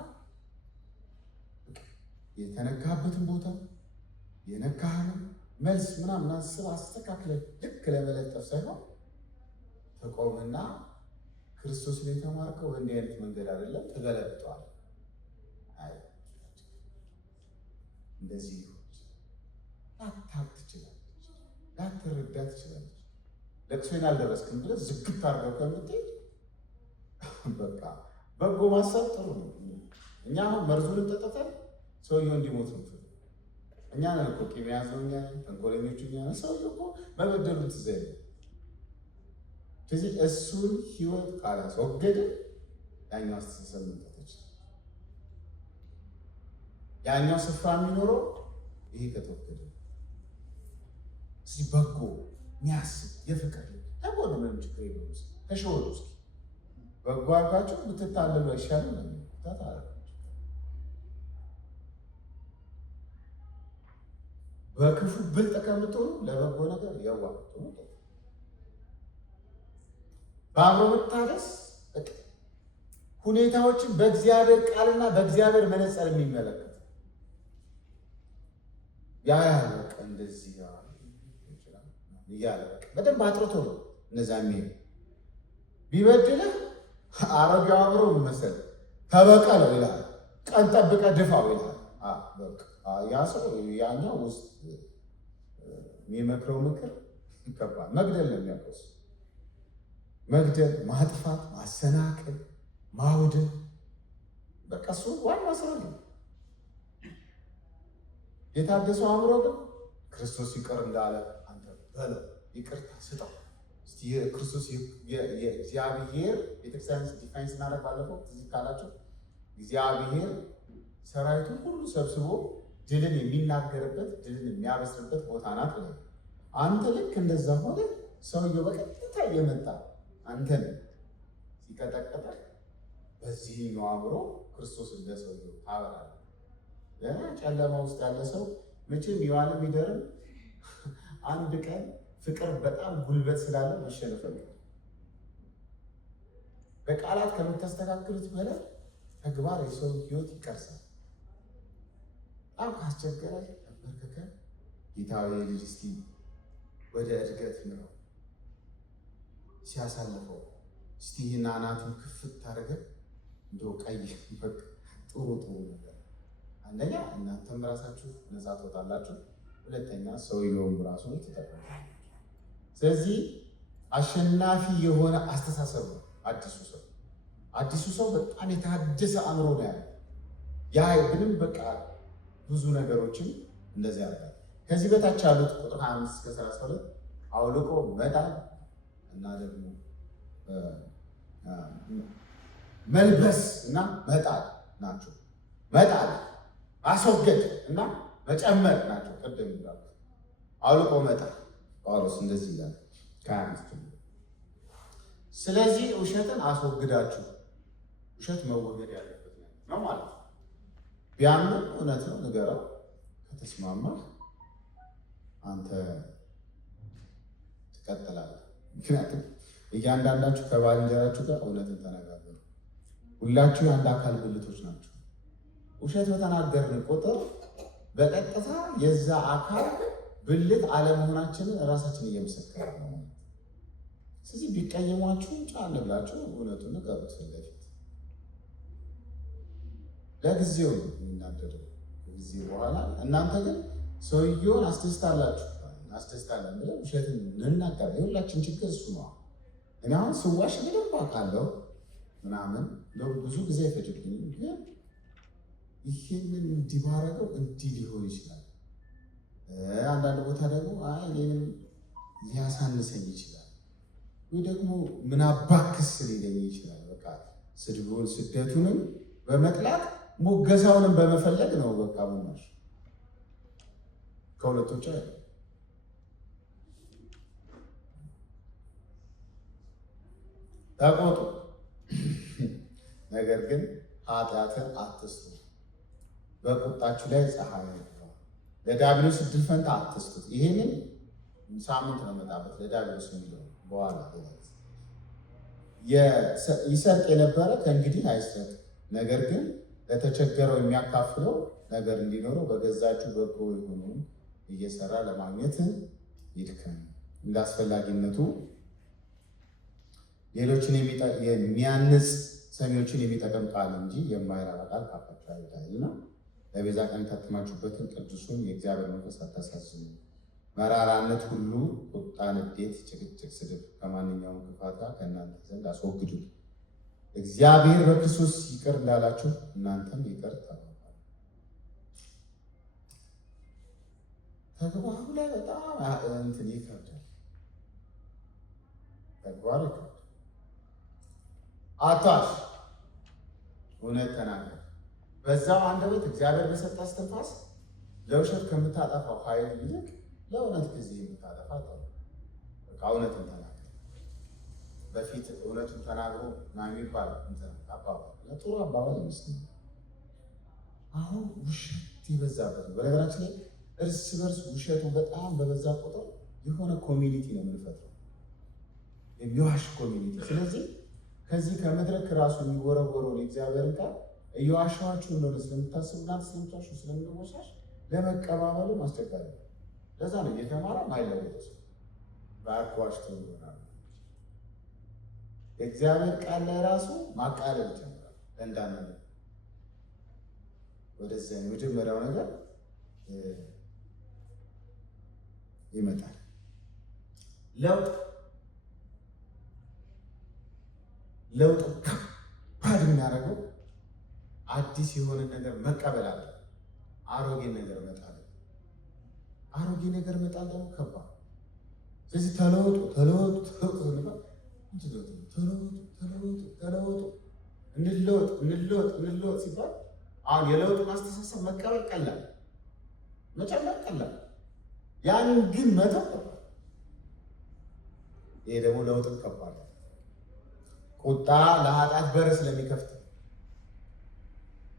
የተነካበትን ቦታ የነካህንም መልስ ምናምን አስብ አስተካክለ ልክ ለመለጠፍ ሳይሆን ተቆምና ክርስቶስን የተማርከው በእንዲህ አይነት መንገድ አይደለም፣ ተገለብጧል። አይ እንደዚህ ይሁን ላታውቅ ትችላለች፣ ላትረዳ ትችላለች። ለቅሶዬን አልደረስክም ብለህ ዝግት አድርገው ከምትሄድ በቃ በጎ ማሰብ ጥሩ ነው። እኛ አሁን መርዙን ጠጥተን ሰውየው እንዲሞት ነው እኛ ነን እኮ ቂም የያዝነው፣ እኛ ነን ተንኮለኞቹ፣ እኛ ነን። ሰውዬው እኮ መበደሉን ትዝ አይልም። ስለዚህ እሱን ህይወት ካላስወገደ ያኛው አስተሳሰብ መምጣት ይችላል። ያኛው ስፍራ የሚኖረው ይሄ ከተወገደ፣ ስለዚህ በጎ የሚያስብ የፍቅር ተቦነ ምንም ችግር የለውም። ተሸወዱ እስኪ በጎ አድርጋችሁ ብትታለሉ አይሻልም? ታታረ በክፉ ብልጥ ከምትሆኑ ለበጎ ነገር ያዋጡ በአብሮ መታደስ ሁኔታዎችን በእግዚአብሔር ቃልና በእግዚአብሔር መነጽር የሚመለከት ያ በቃ እንደዚህ እያለ በደንብ አጥርቶ ነው እነዛ የሚሄዱ። ቢበድልህ አረጋው አብሮ መሰል ተበቀለው ይላል፣ ቀን ጠብቀህ ድፋው ይላል። ያ ሰው ያኛው ውስጥ የሚመክረው ምክር ይከባል። መግደል ነው የሚያውቀው፣ መግደል፣ ማጥፋት፣ ማሰናከል፣ ማውደም በቃ እሱ ዋና ስራ ነው። የታደሰው አእምሮ ግን ክርስቶስ ይቅር እንዳለ አንተ በለው፣ ይቅርታ ስጠው። የክርስቶስ የእግዚአብሔር ቤተክርስቲያን ዲፋይን ስናደርግ ባለፈው እዚህ ካላቸው እግዚአብሔር ሰራዊቱን ሁሉ ሰብስቦ ድልን የሚናገርበት ድልን የሚያበስርበት ቦታ ናት። አንተ ልክ እንደዛ ሆነ ሰውየው በቀጥታ እየመጣ አንተን ሲቀጠቀጠ በዚህኛው አእምሮ ክርስቶስ እንደ ሰውየው ታበራለህ። ገና ጨለማ ውስጥ ያለ ሰው መቼም ይዋልም ይደርም አንድ ቀን ፍቅር በጣም ጉልበት ስላለ መሸነፍ ነው። በቃላት ከምታስተካክሉት በላይ ተግባር የሰው ህይወት ይቀርሳል። በጣም ካስቸገረ ተንበርክከ ጌታዊ ልጅ እስቲ ወደ እድገት ነው ሲያሳልፈው እስቲ ይህን አናቱን ክፍት ታደርገ እንደው ቀይ በቃ ጥሩ ነገር አንደኛ እናንተም ራሳችሁ ነፃ ትወጣላችሁ፣ ሁለተኛ ሰውየውም ራሱ ተጠቅሟል። ስለዚህ አሸናፊ የሆነ አስተሳሰብ ነው አዲሱ ሰው በጣም የታደሰ አእምሮ ነው ያለው። ያ ምንም በቃ ብዙ ነገሮችን እንደዚህ ያደርጋል። ከዚህ በታች ያሉት ቁጥር 25 እስከ 32 አውልቆ መጣል እና ደግሞ መልበስ እና መጣል ናቸው። መጣል ማስወገድ እና መጨመር ናቸው። ቅድም ይላል አውልቆ መጣል ጳውሎስ እንደዚህ ይላል ከ25 ስለዚህ ውሸትን አስወግዳችሁ፣ ውሸት መወገድ ያለበት ነው ማለት ነው። ቢያምን እውነት ነው ንገረው፣ ከተስማማህ አንተ ትቀጥላለህ። ምክንያቱም እያንዳንዳችሁ ከባልንጀራችሁ ጋር እውነትን ተነጋገሩ። ሁላችሁ የአንድ አካል ብልቶች ናቸው። ውሸት በተናገርን ቁጥር በቀጥታ የዛ አካል ብልት አለመሆናችንን ራሳችን እየመሰከረ ነው። ስለዚህ ቢቀየሟችሁ ጫን ብላችሁ እውነቱን ንገሩት ፊት ለፊት። ለጊዜው የሚናደደው ጊዜ በኋላ እናንተ ግን ሰውየውን አስደስታለን ብለን ውሸትን እንናገራለን። የሁላችን ችግር እሱ ነው። እኔ አሁን ስዋሽ በደንብ አውቃለሁ ምናምን ብዙ ጊዜ አይፈጅብኝም፣ ግን ይህንን እንዲባረገው እንዲህ ሊሆን ይችላል። አንዳንድ ቦታ ደግሞ እኔንም ሊያሳንሰኝ ይችላል፣ ወይ ደግሞ ምን አባክስ ሊለኝ ይችላል። በቃ ስደቱንም በመጥላት ሙገሳውንም በመፈለግ ነው። በቃ ሙናሽ ከሁለቶች አይ ተቆጡ፣ ነገር ግን ኃጢአትን አትስሩ። በቁጣችሁ ላይ ፀሐይ ለዲያብሎስ ዕድል ፈንታ አትስጡት። ይሄንን ሳምንት ነው መጣበት ለዲያብሎስ የሚለው በኋላ ይሰርቅ የነበረ ከእንግዲህ አይስረቅ፣ ነገር ግን ለተቸገረው የሚያካፍለው ነገር እንዲኖረው በገዛችሁ በጎ የሆነውን እየሰራ ለማግኘት ይድከም። እንደ አስፈላጊነቱ ሌሎችን የሚያንጽ ሰሚዎችን የሚጠቅም ቃል እንጂ የማይረባ ቃል ካፋችሁ አይውጣልና ለቤዛ ቀን የታተማችሁበትን ቅዱሱን የእግዚአብሔር መንፈስ አታሳዝኑ። መራራነት ሁሉ፣ ቁጣ፣ ንዴት፣ ጭቅጭቅ፣ ስድብ ከማንኛውም ክፋት ጋር ከእናንተ ዘንድ አስወግዱት። እግዚአብሔር በክርስቶስ ይቅር እንዳላችሁ እናንተም ይቅር ተባባሉ። ተግባሩ ላይ በጣም እንትን ይከብዳል። ተግባሩ ይከብዳል። አታሽ፣ እውነት ተናገር። በዛው አንደበት እግዚአብሔር በሰጠ እስትንፋስ ለውሸት ከምታጠፋው ኃይል ይልቅ ለእውነት ጊዜ የምታጠፋ ጥሩ። በቃ እውነትን ተናገር። በፊት እውነቱን ተናግሮ ና የሚባል አባባል ጥሩ አባባል ይመስለኛል። አሁን ውሸት የበዛበት ነው። በነገራችን ላይ እርስ በርስ ውሸቱ በጣም በበዛ ቁጥር የሆነ ኮሚኒቲ ነው የምንፈጥረው፣ የሚዋሽ ኮሚኒቲ። ስለዚህ ከዚህ ከመድረክ ራሱ የሚወረወረውን የእግዚአብሔርን ቃል እየዋሻችሁ እንደሆነ ስለምታስቡና ስለምታሹ ስለምንወሻሽ ለመቀባበሉ አስቸጋሪ ነው። ለዛ ነው እየተማረ ማይለወጥ ሰው በአርኳሽቶ ይሆናል። የእግዚአብሔር ቃል ላይ ራሱ ማቃለል ይጀምራል። እንዳነ ወደዚያ የመጀመሪያው ነገር ይመጣል። ለውጥ ከባድ የሚያደርገው አዲስ የሆነ ነገር መቀበል አለ። አሮጌ ነገር መጣል ደግሞ ከባድ። ስለዚህ ተለወጡ እንለወጥ ሲባል አሁን የለውጡን አስተሳሰብ መቀበል ቀላል፣ መጨመር ቀላል፣ ያን ግን መተው ከባድ። ይሄ ደግሞ ለውጥን ከባድ። ቁጣ ለኃጢአት በር ስለሚከፍት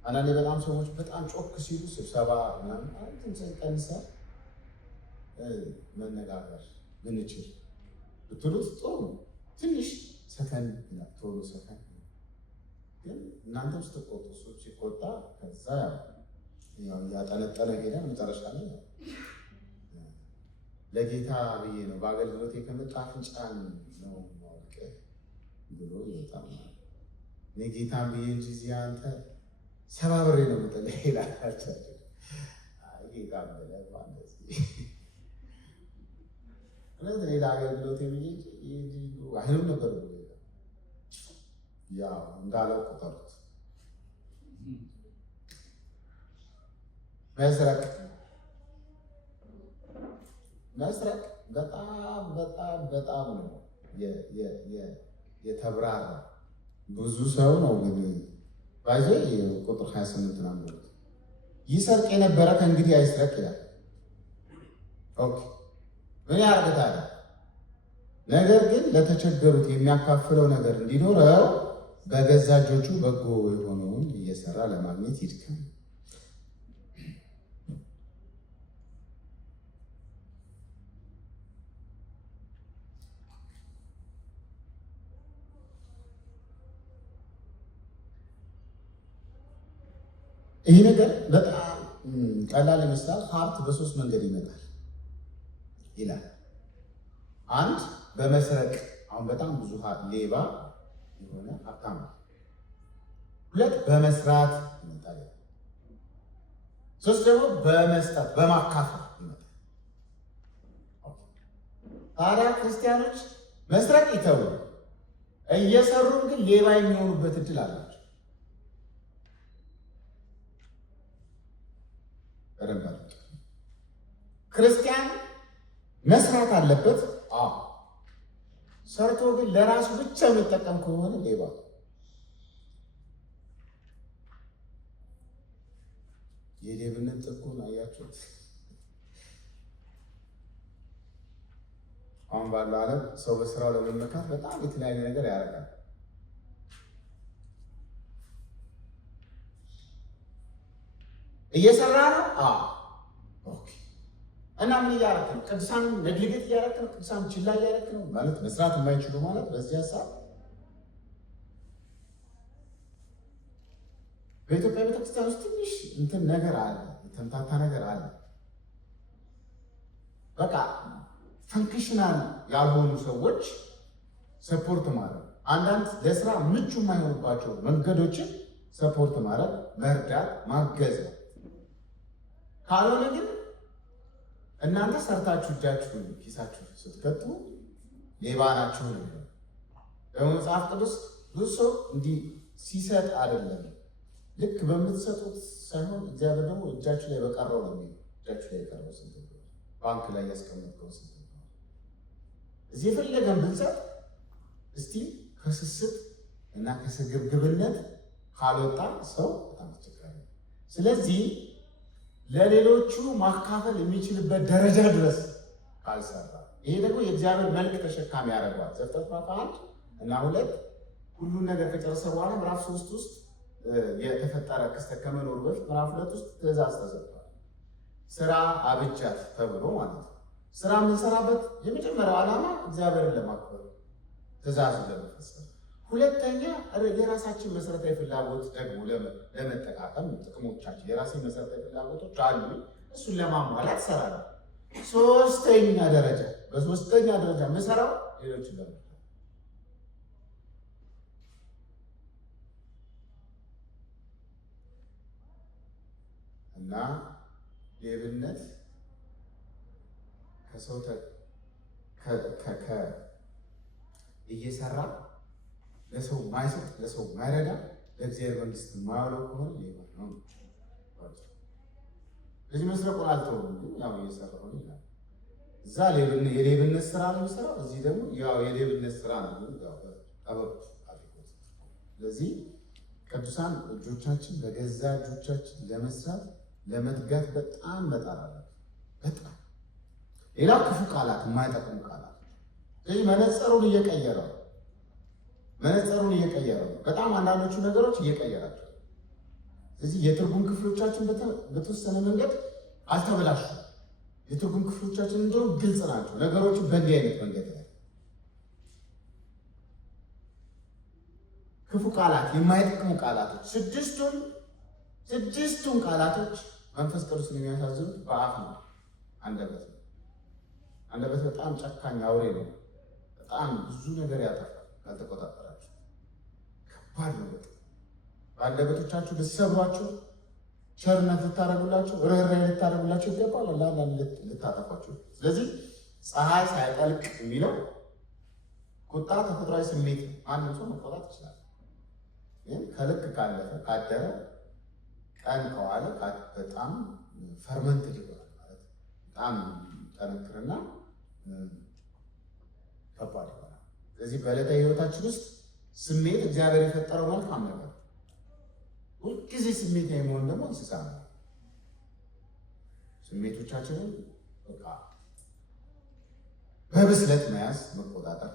አንዳንዴ በጣም ሰዎች በጣም ጮክ ሲሉ ስብሰባ ምናምን ቀንሰ መነጋገር ብንችል ብትሉት ጥሩ ትንሽ ሰከን ቶሎ ሰከን። ግን እናንተም ስትቆጡ እሱ ሲቆጣ ከዛ እያጠነጠነ ሄደ። መጨረሻ ላይ ለጌታ ብዬ ነው በአገልግሎት ከመጣ አፍንጫን ነው ማወቅ ብሎ ይወጣል። እኔ ጌታን ብዬ እንጂ እዚህ አንተ ሰባብሬ ነው ምጥል ይላላቸው። ጌታ ብለ ሌላ አገልግሎት ብዬ አይሉም ነበር ብሎ ያው እንዳለው ቁጠሩት። መስረቅ በጣም ነው የተብራራ። ብዙ ሰው ነው ግን ባይዘ ቁጥር 28 ነው ይሰርቅ የነበረ ከእንግዲህ አይስረቅ ይላል። ኦኬ ምን ያርግታል? ነገር ግን ለተቸገሩት የሚያካፍለው ነገር እንዲኖረው በገዛ እጆቹ በጎ የሆነውን እየሰራ ለማግኘት ይድከም። ይህ ነገር በጣም ቀላል ይመስላል። ሀብት በሶስት መንገድ ይመጣል ይላል። አንድ በመስረቅ፣ አሁን በጣም ብዙ ሌባ የሆነ ሀብታም ነው። ሁለት በመስራት ይመጣል። ሶስት ደግሞ በመስጠት በማካፈል ይመጣል። ታዲያ ክርስቲያኖች መስረቅ ይተው፣ እየሰሩም ግን ሌባ የሚሆኑበት እድል አላቸው። ክርስቲያን መስራት አለበት። ሰርቶ ግን ለራሱ ብቻ የሚጠቀም ከሆነ ሌባ። የሌብነት ጥቁን አያችሁት? አሁን ባለው ዓለም ሰው በስራው ለመመካት በጣም የተለያየ ነገር ያደርጋል። እየሰራ ነው። ኦኬ። እና ምን እያደረክ ነው? ቅዱሳን ነግሊጌት እያደረክ ነው። ቅዱሳን ችላ እያደረክ ነው ማለት መስራት የማይችሉ ማለት በዚህ ሀሳብ በኢትዮጵያ ቤተክርስቲያን ውስጥ ትንሽ እንትን ነገር አለ፣ የተምታታ ነገር አለ። በቃ ፈንክሽናል ያልሆኑ ሰዎች ሰፖርት ማድረግ፣ አንዳንድ ለስራ ምቹ የማይሆኑባቸው መንገዶችን ሰፖርት ማድረግ፣ መርዳት፣ ማገዝ ነው። ካልሆነ ግን እናንተ ሰርታችሁ እጃችሁ ኪሳችሁ ስትከቱ ሌባ ናችሁ ነው። በመጽሐፍ ቅዱስ ብዙ ሰው እንዲህ ሲሰጥ አይደለም፣ ልክ በምትሰጡት ሳይሆን እግዚአብሔር ደግሞ እጃችሁ ላይ በቀረው ነው የሚለው። እጃችሁ ላይ የቀረው ባንክ ላይ ያስቀመጥከው ስንት ነው? እዚህ የፈለገን ብንሰጥ እስቲ ከስስት እና ከስግብግብነት ካልወጣ ሰው በጣም አስቸጋሪ ነው። ስለዚህ ለሌሎቹ ማካፈል የሚችልበት ደረጃ ድረስ ካልሰራ፣ ይሄ ደግሞ የእግዚአብሔር መልክ ተሸካሚ ያደርገዋል። ዘፍጥረት ምዕራፍ 1 እና 2 ሁሉን ነገር ከጨረሰ በኋላ ምዕራፍ 3 ውስጥ የተፈጠረ ክስተት ከመኖሩ በፊት ምዕራፍ 2 ውስጥ ትእዛዝ ተሰጥቷል። ስራ አብጃት ተብሎ ማለት ነው። ስራ የምንሰራበት የመጀመሪያው ዓላማ እግዚአብሔርን ለማክበር ትእዛዙን ለመፈጸም፣ ሁለተኛ የራሳችን መሰረታዊ ፍላጎት ደግሞ ለመጠቃቀም ጥቅሞቻችን የራሴ መሰረታዊ ፍላጎቶች አሉ፣ እሱን ለማሟላት እሰራለሁ። በሶስተኛ ደረጃ የምሰራው ሌሎችን ለመርዳት እና ሌብነት ከሰው እየሰራ ለሰው ማይሰጥ ለሰው ማይረዳ ለእግዚአብሔር መንግስት ማያውለው ከሆነ ሌባ ነው። ለዚህ መስረቁን አልተውም፣ ግን ያው እየሰራሁ ነው ይላል። እዛ የሌብነት ስራ ነው የሚሰራው፣ እዚህ ደግሞ ያው የሌብነት ስራ ነው ጠበቅ አድርጎት። ስለዚህ ቅዱሳን እጆቻችን በገዛ እጆቻችን ለመስራት ለመትጋት በጣም መጣር አለብን። በጣም ሌላው ክፉ ቃላት፣ የማይጠቅሙ ቃላት። ስለዚህ መነጽሩን እየቀየረው በጣም አንዳንዶቹ ነገሮች እየቀየራቸው። ስለዚህ የትርጉም ክፍሎቻችን በተወሰነ መንገድ አልተበላሹም። የትርጉም ክፍሎቻችን እንደውም ግልጽ ናቸው። ነገሮችን በእንዲህ አይነት መንገድ ላይ ክፉ ቃላት፣ የማይጠቅሙ ቃላቶች ስድስቱን ቃላቶች መንፈስ ቅዱስን የሚያሳዝኑት በአፍ ነው። አንደበት በጣም ጨካኝ አውሬ ነው። በጣም ብዙ ነገር ያጠፋል ካልተቆጣጠራችሁ። ከባድ ነው በጣም። በአንደበቶቻችሁ ልትሰብሯቸው፣ ቸርነት ልታደርጉላቸው፣ ርኅራኄ ልታደርጉላቸው ይገባል፣ ለአንዳንድ ልታጠፏቸው። ስለዚህ ፀሐይ ሳይጠልቅ የሚለው ቁጣ ተፈጥሯዊ ስሜት ነው። ማንም ሰው መቆጣት ይችላል። ግን ከልክ ካለፈ ካደረ ቀን ከዋለ በጣም ፈርመንት ይሆናል ማለት በጣም ጠነክርና ከባድ ይሆናል። ስለዚህ በዕለታዊ ህይወታችን ውስጥ ስሜት እግዚአብሔር የፈጠረው መልካም ነገር፣ ሁልጊዜ ስሜታዊ መሆን ደግሞ እንስሳ ነው። ስሜቶቻችንን በቃ በብስለት መያዝ፣ መቆጣጠር፣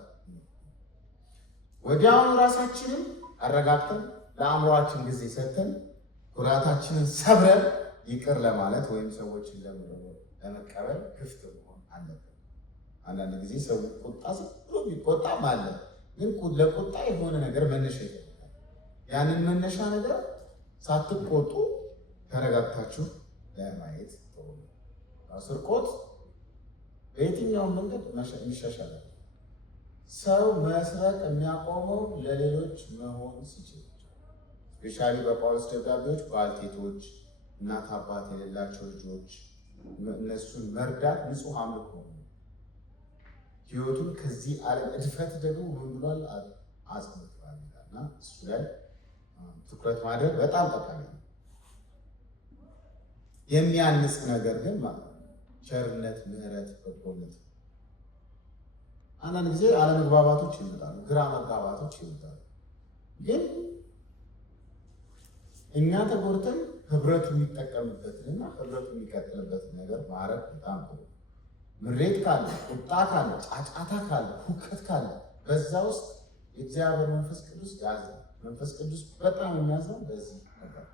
ወዲያውኑ ራሳችንን አረጋግተን ለአእምሯችን ጊዜ ሰጥተን ኩራታችንን ሰብረን ይቅር ለማለት ወይም ሰዎችን ለመቀበል ክፍት መሆን አለብን። አንዳንድ ጊዜ ሰው ቁጣ ብሎ ቢቆጣም አለ፣ ግን ለቁጣ የሆነ ነገር መነሻ ይፈልጋል። ያንን መነሻ ነገር ሳትቆጡ ተረጋግታችሁ ለማየት ጥሩ ነው። ስርቆት በየትኛውም መንገድ ይሻሻላል። ሰው መስረቅ የሚያቆመው ለሌሎች መሆን ሲችል፣ ስፔሻሊ በጳውሎስ ደብዳቤዎች ባልቴቶች፣ እናት አባት የሌላቸው ልጆች እነሱን መርዳት ንጹሕ አምልኮ ነው። ህይወቱን ከዚህ ዓለም እድፈት ደግሞ ምን ብሏል አጽንቷል እና እሱ ላይ ትኩረት ማድረግ በጣም ጠቃሚ ነው። የሚያንጽ ነገር ግን ቸርነት፣ ምሕረት፣ በጎነት። አንዳንድ ጊዜ አለመግባባቶች ይመጣሉ፣ ግራ መጋባቶች ይመጣሉ። ግን እኛ ተጎድተን ህብረቱ የሚጠቀምበትንና ህብረቱ የሚቀጥልበትን ነገር ማድረግ በጣም ጥሩ። ምሬት ካለ፣ ቁጣ ካለ፣ ጫጫታ ካለ፣ ሁከት ካለ በዛ ውስጥ የእግዚአብሔር መንፈስ ቅዱስ ያዝናል። መንፈስ ቅዱስ በጣም የሚያዝነው በዚህ ነገር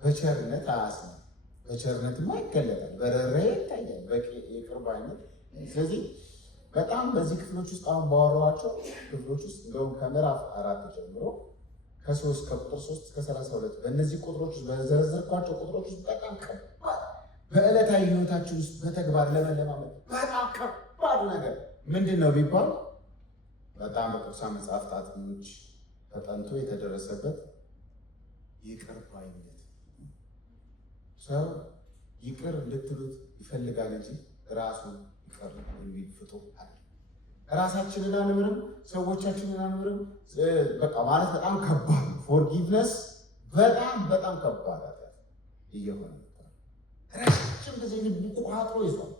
በቸርነት አያዝንም። በቸርነትማ ይገለጣል፣ በርኅራኄ ይታያል፣ በይቅር ባይነት። ስለዚህ በጣም በዚህ ክፍሎች ውስጥ አሁን ባወራኋቸው ክፍሎች ውስጥ እንደውም ከምዕራፍ 4 ጀምሮ ከ3 ከቁጥር 3 እስከ 32 በእነዚህ ቁጥሮች ውስጥ በዘረዘርኳቸው ቁጥሮች ውስጥ በጣም ከባድ በዕለታዊ ህይወታችን ውስጥ በተግባር ለመለማመድ በጣም ከባድ ነገር ምንድን ነው ቢባል በጣም በቅዱሳን መጽሐፍት አጥኚዎች ተጠንቶ የተደረሰበት ይቅር ባይነት። ሰው ይቅር እንድትሉት ይፈልጋል እንጂ ራሱን ይቅር የሚል ፍጡር አለ። ራሳችንን አንምርም፣ ሰዎቻችንን አንምርም። በቃ ማለት በጣም ከባድ ፎርጊቭነስ በጣም ከባድ እየሆነ ረጅም ጊዜ ልቡ ቋጥሮ ይዟል።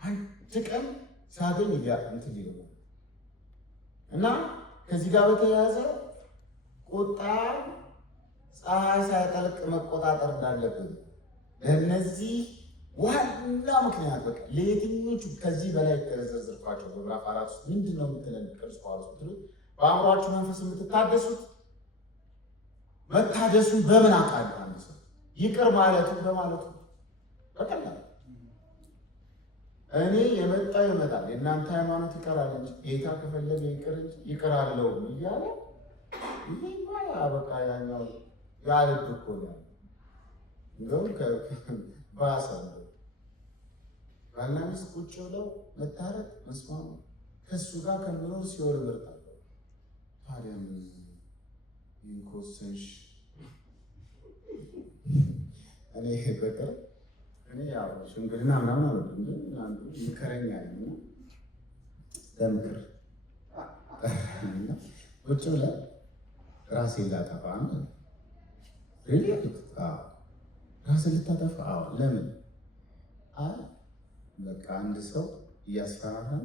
አንድ ቀን ሳገኝ እንትን ይሆናል እና ከዚህ ጋር በተያያዘ ቁጣን ፀሐይ ሳይጠልቅ መቆጣጠር እንዳለብን ለእነዚህ ዋና ምክንያት በቃ ለየትኞቹ ከዚህ በላይ ከዘርዝርኳቸው በምዕራፍ 4 ውስጥ ምንድን ነው የምትለን ቅዱስ ጳውሎስ ብትሉት በአእምሯችሁ መንፈስ የምትታደሱት መታደሱን በምን አውቃለሁ? አንድ ሰው ይቅር ማለቱን በማለቱ በቀላል እኔ የመጣው ይመጣል የእናንተ ሃይማኖት ይቀራል እንጂ ጌታ ከፈለገ ይቅር እንጂ ይቅር አለው እያለ ይሄማ በቃ ያኛው ያልብ እኮ ነው። እንደውም ባሰ ባልና ሚስት ቁጭ ብለው መታረቅ መስማሙ ከእሱ ጋር ከምኖር ሲሆን እመርጣለሁ። ታዲያ ምን ይንኮሰሽ እኔ በቀር እኔ ያው ሽምግልና ምናምን አልወድም፣ ግን አንዱ ይከረኛል እና ለምክር ቁጭ ብለን ራሴን ላጠፋ ነው። ራስን ልታጠፋ? ለምን? በቃ አንድ ሰው እያስፈራራን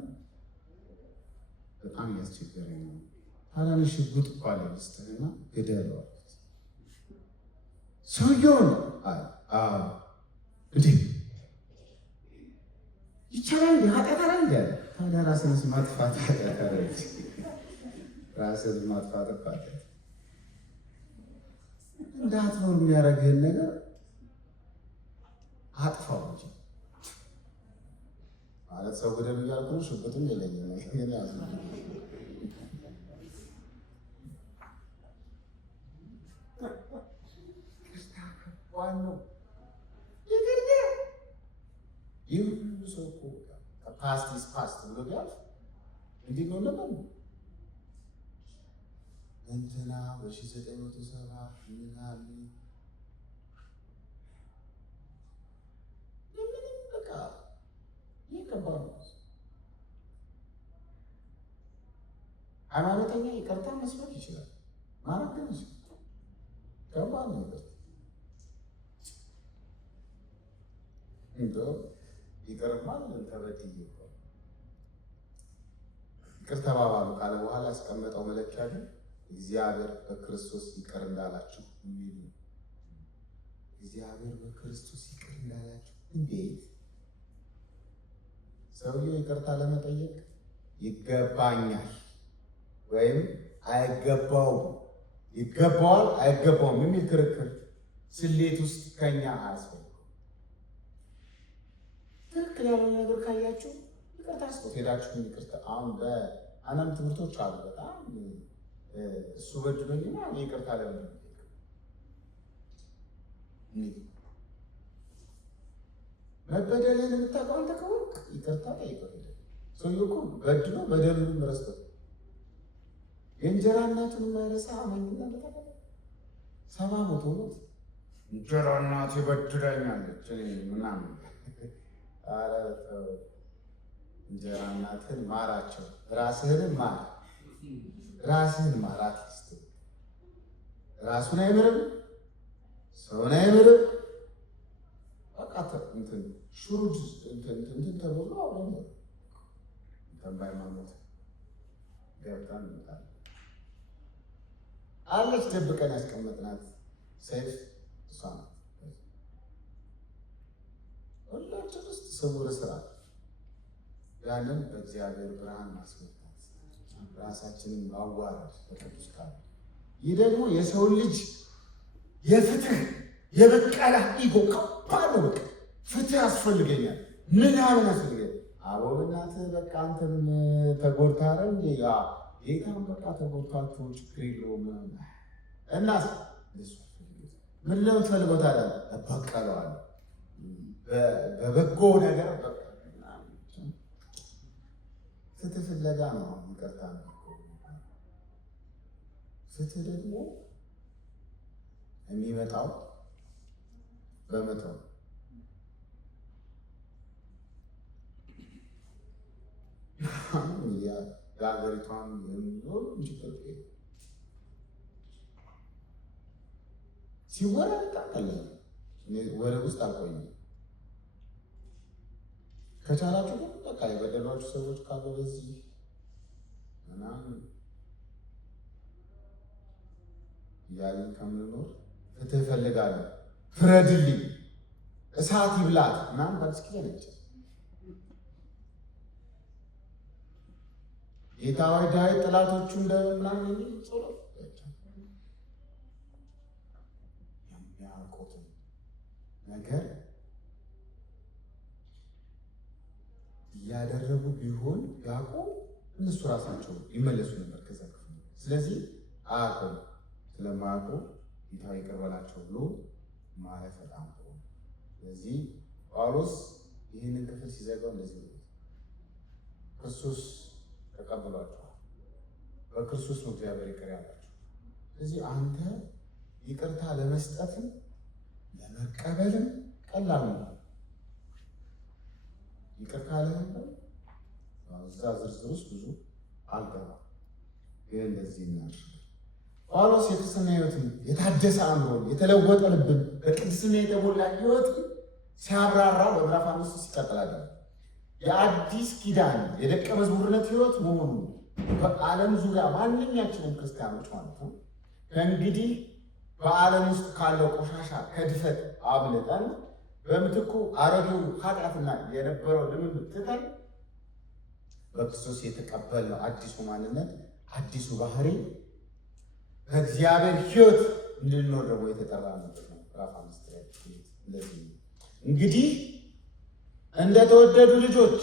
በጣም እያስቸገረኝ ነው። ታዲያ ሽጉጥ እኮ አለ ልስጥህና ግደለው አልኩት። ሰውየውን እንዴ ይቻላል እንዴ ኃጢአት አለ እንዴ? ታዲያ ራስንስ ማጥፋት ኃጢአት አለ? ራስን ማጥፋት እኮ ኃጢአት እንዳትኖር የሚያደርግህን ነገር አጥፋው እንጂ ማለት ሰው ወደ ልያልኩ ነው። ሽጉጥም የለኝም ግን ያዝ ዋናው ይህ ሁሉ ሰው እኮ ፓስት ኢዝ ፓስት ብሎ ቢያልፍ እንዲህ ነው ለማለት ነው። እንትና በ1970 ምናምን ምንም በቃ ይቀባሉ። ሃይማኖተኛ ይቅርታ መስማት ይችላል ማለት ግን ከባድ ነው። እንደው ይቅርማል ተበድዬ ይቅር ተባባሉ ካለ በኋላ ያስቀመጠው መለኪያ ግን እግዚአብሔር በክርስቶስ ይቅር እንዳላችሁ የሚል ነው። እግዚአብሔር በክርስቶስ ይቅር እንዳላችሁ እንዴት? ሰውየው ይቅርታ ለመጠየቅ ይገባኛል ወይም አይገባውም፣ ይገባዋል አይገባውም የሚል ክርክር ስሌት ውስጥ ከኛ አያስፈልግም። ትክክል ያለው ነገር ካያችሁ ይቅርታ ስጡት። ሄዳችሁ ይቅርታ አሁን በአንዳንድ ትምህርቶች አሉ በጣም እሱ በድሎኝና ይቅርታ ለምን መበደልን የምታውቀው አንተ ከሆንክ ይቅርታ ጠይቀው። ሰውዬው እኮ በድሎ በደሉንም ረስቶት የእንጀራ እናቱን የማይረሳ አማኝና በተባለ 70 ሞት እንጀራ እናቴ በድላኛለች ምናምን። ኧረ ተው እንጀራ እናትን ማራቸው፣ ራስህንም ማር፣ ራስህን ማራት ይስጥ። ራሱን አይምርም፣ ሰውን አይምርም። በቃ እንትን ሹሩድ እንትን ተብሎ አሁን በሃይማኖት ገብታን እንጣል አለች ደብቀን ያስቀመጥናት ሰይፍ እሷ ናት። ሁላችን ውስጥ ስውር ስራ ያንን በእግዚአብሔር ብርሃን ማስመታት፣ ራሳችንን ማዋረድ በቅዱስ ቃል። ይህ ደግሞ የሰው ልጅ የፍትህ የበቀላ ኢጎ ከባድ ነው። በቃ ፍትህ ያስፈልገኛል ምናምን ያስፈልገኛል። አቦ በእናትህ በቃ አንተም ተጎድተህ አይደል እንዴ? ጌታም በቃ ተጎድታችሁ ችግር የለውም እና ምን ለምትፈልገው ታዲያ እበቀለዋለሁ በበጎ ነገር ፍትህ ፍለጋ ነው። ይቅርታ ነው። ፍትህ ደግሞ የሚመጣው በመተው የሀገሪቷን የሚኖር ችግር ሲወራ ይጣቀላል። ወደ ውስጥ አልቆይም። ከቻላችሁ ግን በቃ የበደሏችሁ ሰዎች ካሉ በዚህ ምናምን እያልን ከምንኖር ፍትህ እፈልጋለሁ፣ ፍረድልኝ፣ እሳት ይብላት ምናምን ባልስኪ ነች ጌታዊ ዳዊት ጠላቶቹ እንደምናምን የሚል ጸሎት የሚያውቁትን ነገር እያደረጉ ቢሆን ያውቁ እነሱ ራሳቸው ይመለሱ ነበር ከዛ ክፍል። ስለዚህ አያውቁም፣ ስለማያውቁ ጌታዊ ይቅር በላቸው ብሎ ማለት በጣም ጥሩ። ስለዚህ ጳውሎስ ይህንን ክፍል ሲዘጋው እንደዚህ ነው፣ ክርስቶስ ተቀብሏቸዋል፣ በክርስቶስ ነው እግዚአብሔር ይቅር ያላቸው። ስለዚህ አንተ ይቅርታ ለመስጠትም ለመቀበልም ቀላል ነው። ይቅር ካለህም እዛ ዝርዝር ውስጥ ብዙ አልገባም፣ ግን እንደዚህ እናድርግ። ጳውሎስ የክርስትና ሕይወትን የታደሰ አእምሮን የተለወጠ ልብን በቅድስና የተሞላ ሕይወትን ሲያብራራ በምዕራፍ 5 ሲቀጥላል የአዲስ ኪዳን የደቀ መዝሙርነት ሕይወት መሆኑ በዓለም ዙሪያ ማንኛችንም ክርስቲያኖች ማለት ነው ከእንግዲህ በዓለም ውስጥ ካለው ቆሻሻ ከድፈት አብልጠን በምትኩ አሮጌው ኃጢአትና የነበረው ልምምድ ትተን በክርስቶስ የተቀበልነው አዲሱ ማንነት አዲሱ ባህሪ በእግዚአብሔር ሕይወት እንድንኖር ደግሞ የተጠራንበት ነው። ምዕራፍ 5 ላይ እንደዚህ እንግዲህ እንደተወደዱ ልጆች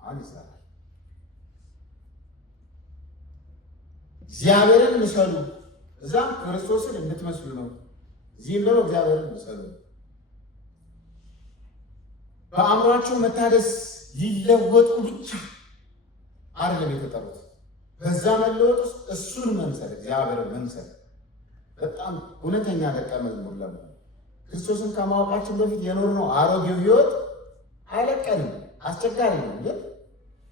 አሁን ይሰራል እግዚአብሔርን ምሰሉ፣ እዛም ክርስቶስን እንድትመስሉ ነው። እዚህም ደግሞ እግዚአብሔርን ምሰሉ፣ በአእምሯቸው መታደስ ሊለወጡ ብቻ አይደለም የተጠሩት። በዛ መለወጥ ውስጥ እሱን መምሰል፣ እግዚአብሔርን መምሰል በጣም እውነተኛ ደቀ መዝሙር ለመሆን ክርስቶስን ከማወቃችን በፊት የኖርነው አሮጌው ሕይወት አይለቀንም፣ አስቸጋሪ ነው። ግን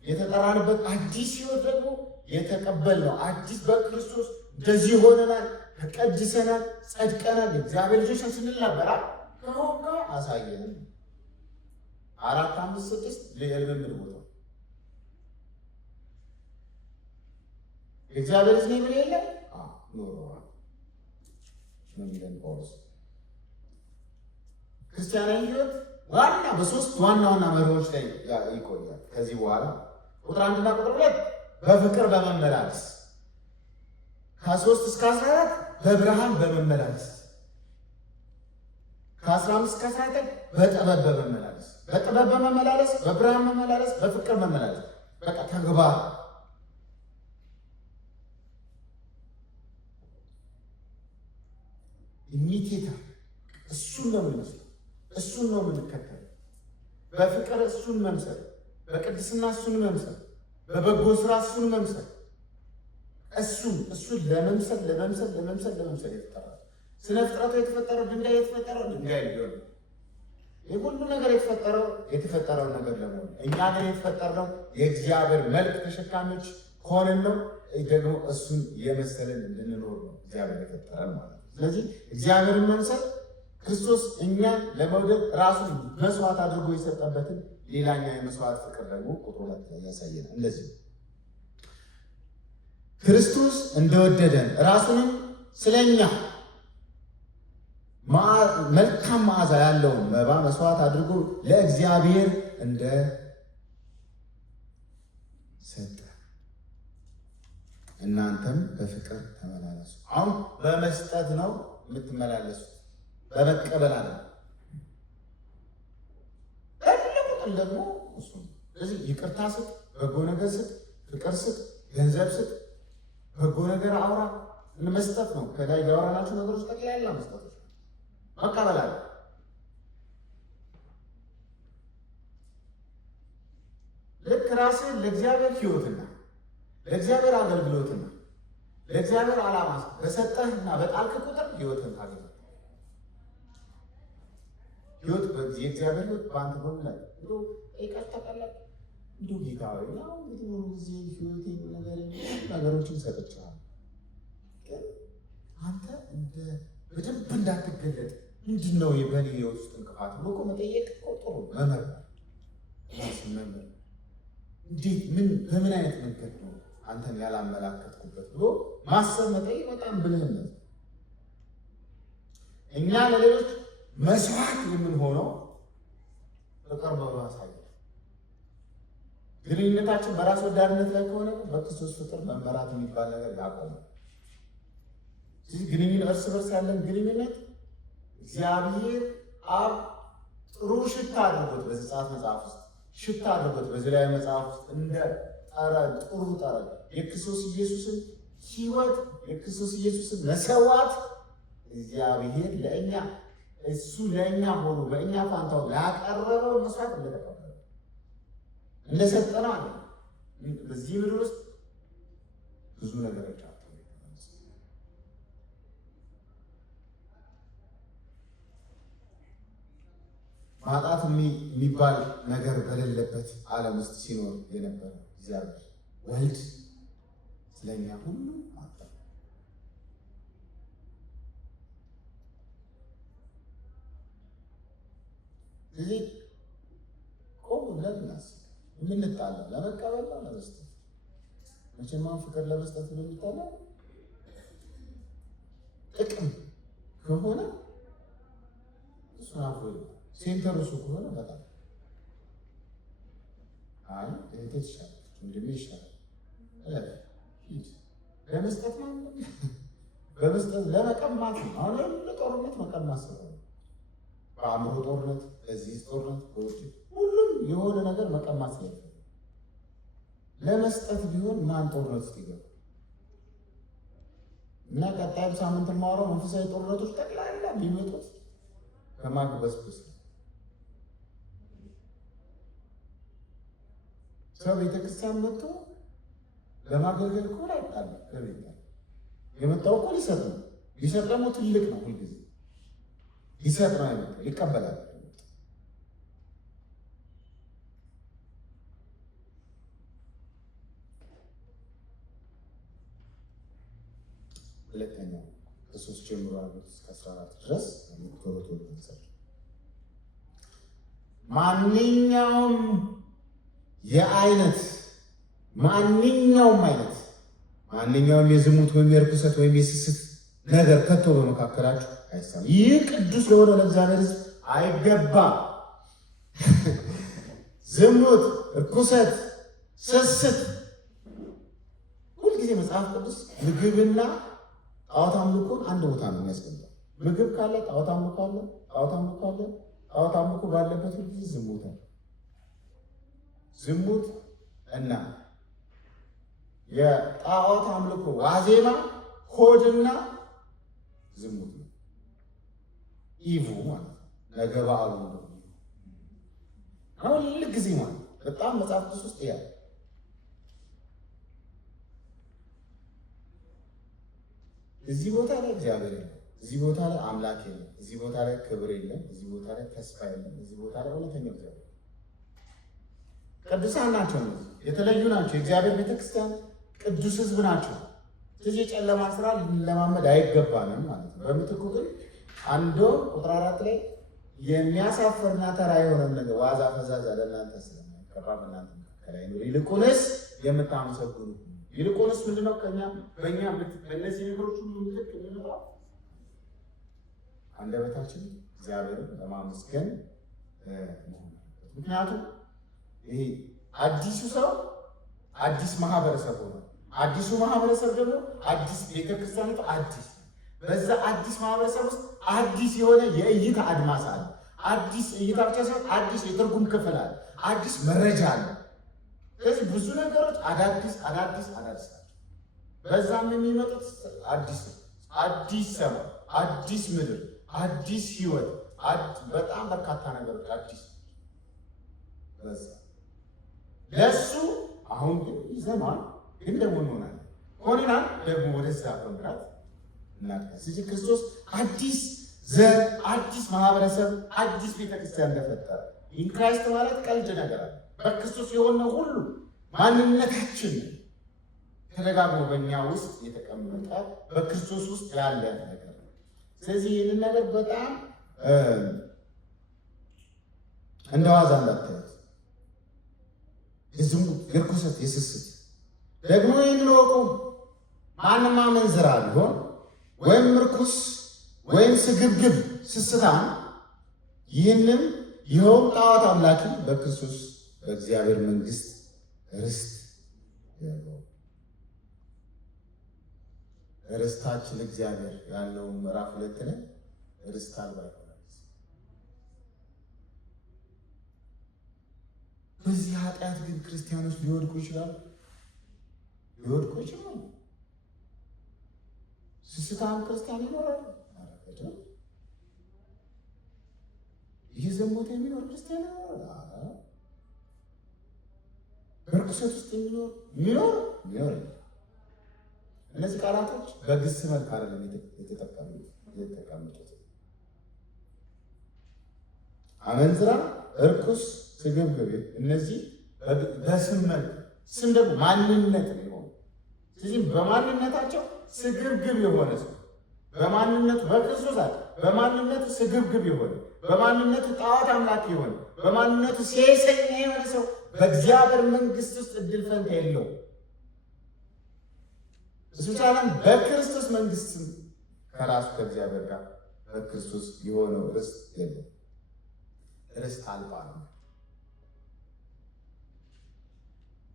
የተጠራንበት አዲስ ሕይወት ደግሞ የተቀበልነው አዲስ በክርስቶስ እንደዚህ ሆነናል፣ ተቀድሰናል፣ ጸድቀናል፣ የእግዚአብሔር ልጆች ስንል ነበራ ከሆንካ አሳየን። 4፣ 5፣ 6 የልምምድ ቦታ የእግዚአብሔር ልጅ ነኝ ብለህ የለ ኖረዋል ነው የሚለን ጳውሎስ። ክርስቲያናዊ ሕይወት ዋና በሶስት ዋና መሪዎች ላይ ይቆያል። ከዚህ በኋላ ቁጥር 1 እና ቁጥር 2 በፍቅር በመመላለስ ከ3 እስከ 14 በብርሃን በመመላለስ ከ15 እስከ 19 በጥበብ በመመላለስ በጥበብ በመመላለስ በብርሃን መመላለስ በፍቅር መመላለስ በቃ ተግባር ኢሚቴተር እሱን ነው የምንመስለው፣ እሱን ነው የምንከተለው። በፍቅር እሱን መምሰል፣ በቅድስና እሱን መምሰል፣ በበጎ ስራ እሱን መምሰል። እሱን ለመምሰል የተጠራ ስነ ፍጥረቱ የተፈጠረው ድንጋይ ሊሆን ይህ ሁሉ ነገር የተፈጠረው ነገር ለመሆን እኛ ግን የተፈጠርነው የእግዚአብሔር መልክ ተሸካሚዎች ከሆንን ነው ደግሞ እሱን የመሰለን እንድንኖር ነው እግዚአብሔር የፈጠረን ማለት ነው። ስለዚህ እግዚአብሔርን መምሰል ክርስቶስ እኛን ለመውደድ ራሱን መስዋዕት አድርጎ የሰጠበትን ሌላኛ የመስዋዕት ፍቅር ደግሞ ቁጥር 2 ላይ ያሳየናል። እንደዚህ ክርስቶስ እንደወደደን ራሱንም ስለኛ መልካም መዓዛ ያለውን መባ መስዋዕት አድርጎ ለእግዚአብሔር እንደ ሰጠ እናንተም በፍቅር ተመላለሱ። አሁን በመስጠት ነው የምትመላለሱት፣ በመቀበል አለ ደግሞ እሱ። ስለዚህ ይቅርታ ስጥ፣ በጎ ነገር ስጥ፣ ፍቅር ስጥ፣ ገንዘብ ስጥ፣ በጎ ነገር አውራ። መስጠት ነው። ከላይ ያወራናቸው ነገሮች ጠቅላላ መስጠት ነው። መቀበል አለ። ልክ ራስህን ለእግዚአብሔር ሕይወትና ለእግዚአብሔር አገልግሎትና ለእግዚአብሔር ዓላማ በሰጠህና በጣልክ ቁጥር ሕይወትን ታገኛለህ። ሕይወት የእግዚአብሔር ሕይወት በአንተ በሙላት ይቀጥላል። እንዲሁ ጌታ ሆይ ያው እንግዲህ ጊዜ ሕይወቴን ነገሮችን ሰጥቻለሁ፣ ግን አንተ በደንብ እንዳትገለጥ ምንድን ነው በእኔ ሕይወት ውስጥ እንቅፋት ብሎ እኮ መጠየቅ እኮ ጥሩ መምህር ራስን መምህር እንዴት በምን አይነት መንገድ ነው አንተን ያላመላከትኩበት ብሎ ማሰብ መጠየቅ በጣም ብልህነት። እኛ ለሌሎች መስዋዕት የምንሆነው ፍቅር በማሳየት ግንኙነታችን በራስ ወዳድነት ላይ ከሆነ በክርስቶስ ፍቅር መመራት የሚባል ነገር ያቆማል። ስለዚህ ግንኙነት እርስ በርስ ያለን ግንኙነት እግዚአብሔር አብ ጥሩ ሽታ አድርጎት በዘጸአት መጽሐፍ ውስጥ ሽታ አድርጎት በዘሌዋውያን መጽሐፍ ውስጥ እንደ ጠረን ጥሩ ጠረን የክርስቶስ ኢየሱስን ሕይወት የክርስቶስ ኢየሱስን መሰዋት እግዚአብሔር ለእኛ እሱ ለእኛ ሆኖ በእኛ ፋንታው ያቀረበው መስዋዕት እንደተቀበለ እንደሰጠነው አለ። በዚህ ምድር ውስጥ ብዙ ነገሮች አሉ። ማጣት የሚባል ነገር በሌለበት ዓለም ውስጥ ሲኖር የነበረ እግዚአብሔር ወልድ ስለኛ ሁሉ አጣ። ስለዚህ ቆም ብለን እናስብ። የምንጣላ ለመቀበል ነው ለመስጠት? መቼም ፍቅር ለመስጠት ነው የሚጣላ። ጥቅም ከሆነ እሱን አፎ ሴንተር እሱ ከሆነ በጣም አይ እህቴ ይሻላል ወንድሜ ይሻላል ለመስጠት ነው በመስጠት ለመቀማት ነው። አሁን ለጦርነት መቀማት ስለሆነ በአእምሮ ጦርነት፣ በዚህ ጦርነት፣ በውጭ ሁሉም የሆነ ነገር መቀማት ስለሆነ ለመስጠት ቢሆን ማን ጦርነት ውስጥ ይገባል? እና ቀጣይ ሳምንት የማወራው መንፈሳዊ ጦርነቶች ጠቅላላ የሚመጡት ከማግበስበስ ነው። ሰው ቤተክርስቲያን መጥቶ ለማገልገል እኮ አይጣል። ከቤት የመጣው እኮ ሊሰጥ ነው። ሊሰጥ ደግሞ ትልቅ ነው። ሁልጊዜ ሊሰጥ ነው አይመጣ ይቀበላል። ሁለተኛው ከ3 ጀምሮ ያሉት እስከ 14 ድረስ ቶሎ ተንሰር ማንኛውም የዝሙት ወይም የርኩሰት ወይም የስስት ነገር ከቶ በመካከላችሁ አይሰማም። ይህ ቅዱስ ለሆነው ለእግዚአብሔር ሕዝብ አይገባም። ዝሙት፣ ርኩሰት፣ ስስት ሁልጊዜ መጽሐፍ ቅዱስ ምግብና ጣዖት አምልኮን አንድ ቦታ ነው የሚያስቀምጠው። ምግብ ካለ ጣዖት አምልኮ አለ፣ ጣዖት አምልኮ አለ። ጣዖት አምልኮ ባለበት ሁልጊዜ ዝሙት አለ። ዝሙት እና የጣዖት አምልኮ ዋዜማ ሆድና ዝሙት ነው። ኢቭ ማለት ነገ በዓሉ ነው። አሁን ሁልጊዜ ማለት በጣም መጽሐፍ ቅዱስ ውስጥ ያለ እዚህ ቦታ ላይ እግዚአብሔር የለም፣ እዚህ ቦታ ላይ አምላክ የለም፣ እዚህ ቦታ ላይ ክብር የለም፣ እዚህ ቦታ ላይ ተስፋ የለም፣ እዚህ ቦታ ላይ እውነተኛ እግዚአብሔር ቅዱሳን ናቸው። የተለዩ ናቸው። የእግዚአብሔር ቤተክርስቲያን ቅዱስ ሕዝብ ናቸው። ስለዚህ የጨለማ ስራ ልንለማመድ አይገባንም ማለት ነው። በምትኩ ግን አንዶ ቁጥር 4 ላይ የሚያሳፍርና ተራ የሆነ ነገር ዋዛ ፈዛዛ ለእናንተ ስለማይገባ በእናንተ መካከል አይኑር፣ ይልቁንስ የምታመሰግኑ ይልቁንስ ምንድነው ከኛ በእኛ በእነዚህ ነገሮች ሁሉ ምትክ የሚመጣው አንደበታችን እግዚአብሔርን ለማመስገን መሆን። ምክንያቱም ይሄ አዲሱ ሰው አዲስ ማህበረሰብ ሆነ። አዲሱ ማህበረሰብ ደግሞ አዲስ ቤተክርስቲያን አዲስ በዛ አዲስ ማህበረሰብ ውስጥ አዲስ የሆነ የእይታ አድማስ አለ። አዲስ እይታ ብቻ ሳይሆን አዲስ የትርጉም ክፍል አለ። አዲስ መረጃ አለ። ስለዚህ ብዙ ነገሮች አዳዲስ ናቸው። በዛም የሚመጡት አዲስ ነው። አዲስ ሰማይ፣ አዲስ ምድር፣ አዲስ ህይወት፣ በጣም በርካታ ነገሮች አዲስ በዛ ለሱ አሁን ግን ይዘማል። ግን ደግሞ እንሆናለን ሆነናል ደግሞ ወደዛ በመምራት እናድጋለን። ስለዚህ ክርስቶስ አዲስ ዘር፣ አዲስ ማህበረሰብ፣ አዲስ ቤተክርስቲያን እንደፈጠረ ኢንክራይስት ማለት ቀልድ ነገር አለ። በክርስቶስ የሆነው ሁሉ ማንነታችን ተደጋግሞ በእኛ ውስጥ የተቀመጠ በክርስቶስ ውስጥ ያለ ነገር ነው። ስለዚህ ይህንን ነገር በጣም እንደ ዋዛ እንዳታዩት። የዝሙት፣ የርኩሰት፣ የስስት ደግሞ ይህንን እወቁ፣ ማንም አመንዝራ ቢሆን ወይም ርኩስ ወይም ስግብግብ ስስታም ይህንም ይኸውም ጣዖት አምላኪ በክርስቶስ በእግዚአብሔር መንግሥት ርስት የለውም። ርስታችን እግዚአብሔር ያለው ምዕራፍ 2 ላይ ርስት አልባ ይሆናል። በዚህ ኃጢአት ግን ክርስቲያኖች ሊወድቁ ይችላሉ። ስስታም ክርስቲያን ይኖራል። እየዘሞተ የሚኖር ክርስቲያን ይኖራል። በርኩሰት ውስጥ የሚኖር እነዚህ ቃላቶች በግስ መልክ አይደለም የተቀመጡት። አመንዝራ፣ እርኩስ፣ ስግብግብ እነዚህ በስም መልክ፣ ስም ደግሞ ማንነት ነው። ስለዚህ በማንነታቸው ስግብግብ የሆነ ሰው በማንነቱ በክርስቶስ አለ በማንነቱ ስግብግብ የሆነ በማንነቱ ጣዖት አምላክ የሆነ በማንነቱ ሴሰኛ የሆነ ሰው በእግዚአብሔር መንግሥት ውስጥ እድል ፈንታ የለውም። እሱ ቻለን በክርስቶስ መንግሥት ከራሱ ከእግዚአብሔር ጋር በክርስቶስ የሆነው ርስት የለም። ርስት አልባ ነው።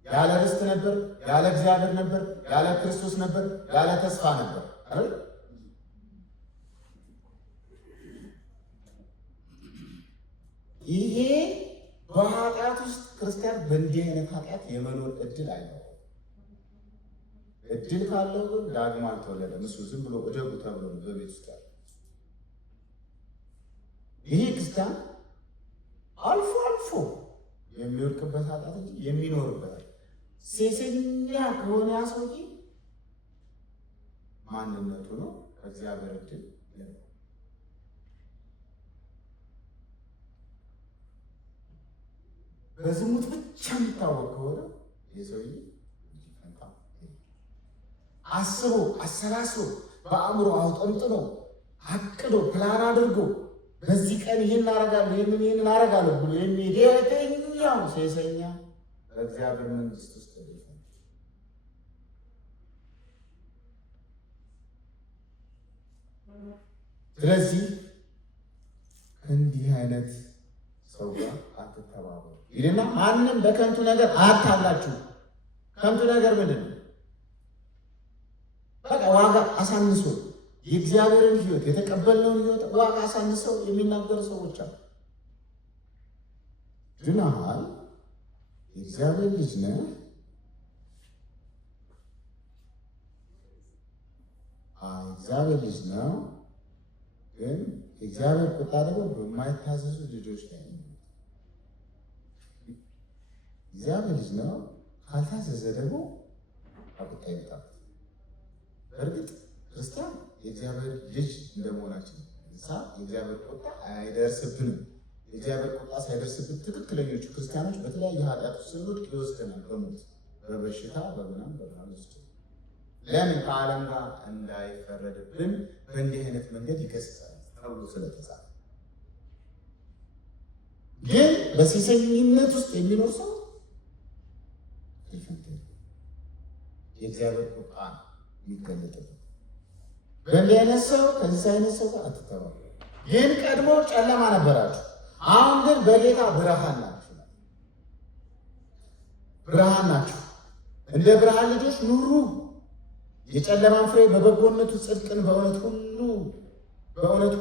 ያለ ርስት ነበር፣ ያለ እግዚአብሔር ነበር፣ ያለ ክርስቶስ ነበር፣ ያለ ተስፋ ነበር አይደል? ይሄ በኃጢአት ውስጥ ክርስቲያን በእንዲህ አይነት ኃጢአት የመኖር እድል አይኖርም። እድል ካለው ግን ዳግም አልተወለደም። እሱ ዝም ብሎ እደጉ ተብሎ በቤት ውስጥ ያለ ይሄ ክርስቲያን አልፎ አልፎ የሚወድቅበት ኃጢአት እንጂ የሚኖርበት ሴሰኛ ከሆነ ያሰውጂ ማንነቱ ነው ከእግዚአብሔር እድል በዝሙት ብቻ የሚታወቅ ከሆነ የሰውዬ አስቦ አሰላስሎ በአእምሮ አውጠንጥኖ አቅዶ ፕላን አድርጎ በዚህ ቀን ይህን አረጋለሁ ይህንን አረጋለሁ ብሎ የሚሄድ የትኛው ሴሰኛ በእግዚአብሔር መንግሥት ውስጥ ስለዚህ እንዲህ አይነት ሰው ጋር አትተባበሩ ይልና ማንም በከንቱ ነገር አታላችሁ። ከንቱ ነገር ምንድን ነው? በቃ ዋጋ አሳንሶ የእግዚአብሔርን ሕይወት የተቀበልነውን ሕይወት ዋጋ አሳንሰው የሚናገሩ ሰዎች አሉ። ድነሃል፣ የእግዚአብሔር ልጅ ነህ፣ እግዚአብሔር ልጅ ነው። ግን የእግዚአብሔር ቁጣ ደግሞ በማይታዘዙ ልጆች ላይ ነው። እግዚአብሔር ልጅ ነው፣ ካልታዘዘ ደግሞ ቁጣ ይመጣል። በእርግጥ ክርስቲያን የእግዚአብሔር ልጅ እንደመሆናችን የእግዚአብሔር ቁጣ አይደርስብንም። የእግዚአብሔር ቁጣ ሳይደርስብን ትክክለኞቹ ክርስቲያኖች በተለያዩ ኃጢአት ውስጥ ስንወድቅ ይወስደናል። በሞት በበሽታ በምናምን ይወስደናል። ለምን? ከዓለም ጋር እንዳይፈረድብን በእንዲህ አይነት መንገድ ይገስጻል ተብሎ ስለተጻፈ። ግን በሴሰኝነት ውስጥ የሚኖር ሰው የእግዚአብሔር ቁጣ የሚገለጥበት በእንዲህ አይነት ሰው ከዚህ አይነት ሰው ጋር አትተባበሩ። ግን ቀድሞ ጨለማ ነበራችሁ፣ አሁን ግን በጌታ ብርሃን ናችሁ። ብርሃን ናችሁ። እንደ ብርሃን ልጆች ኑሩ። የጨለማን ፍሬ በበጎነቱ ጽድቅን በእውነት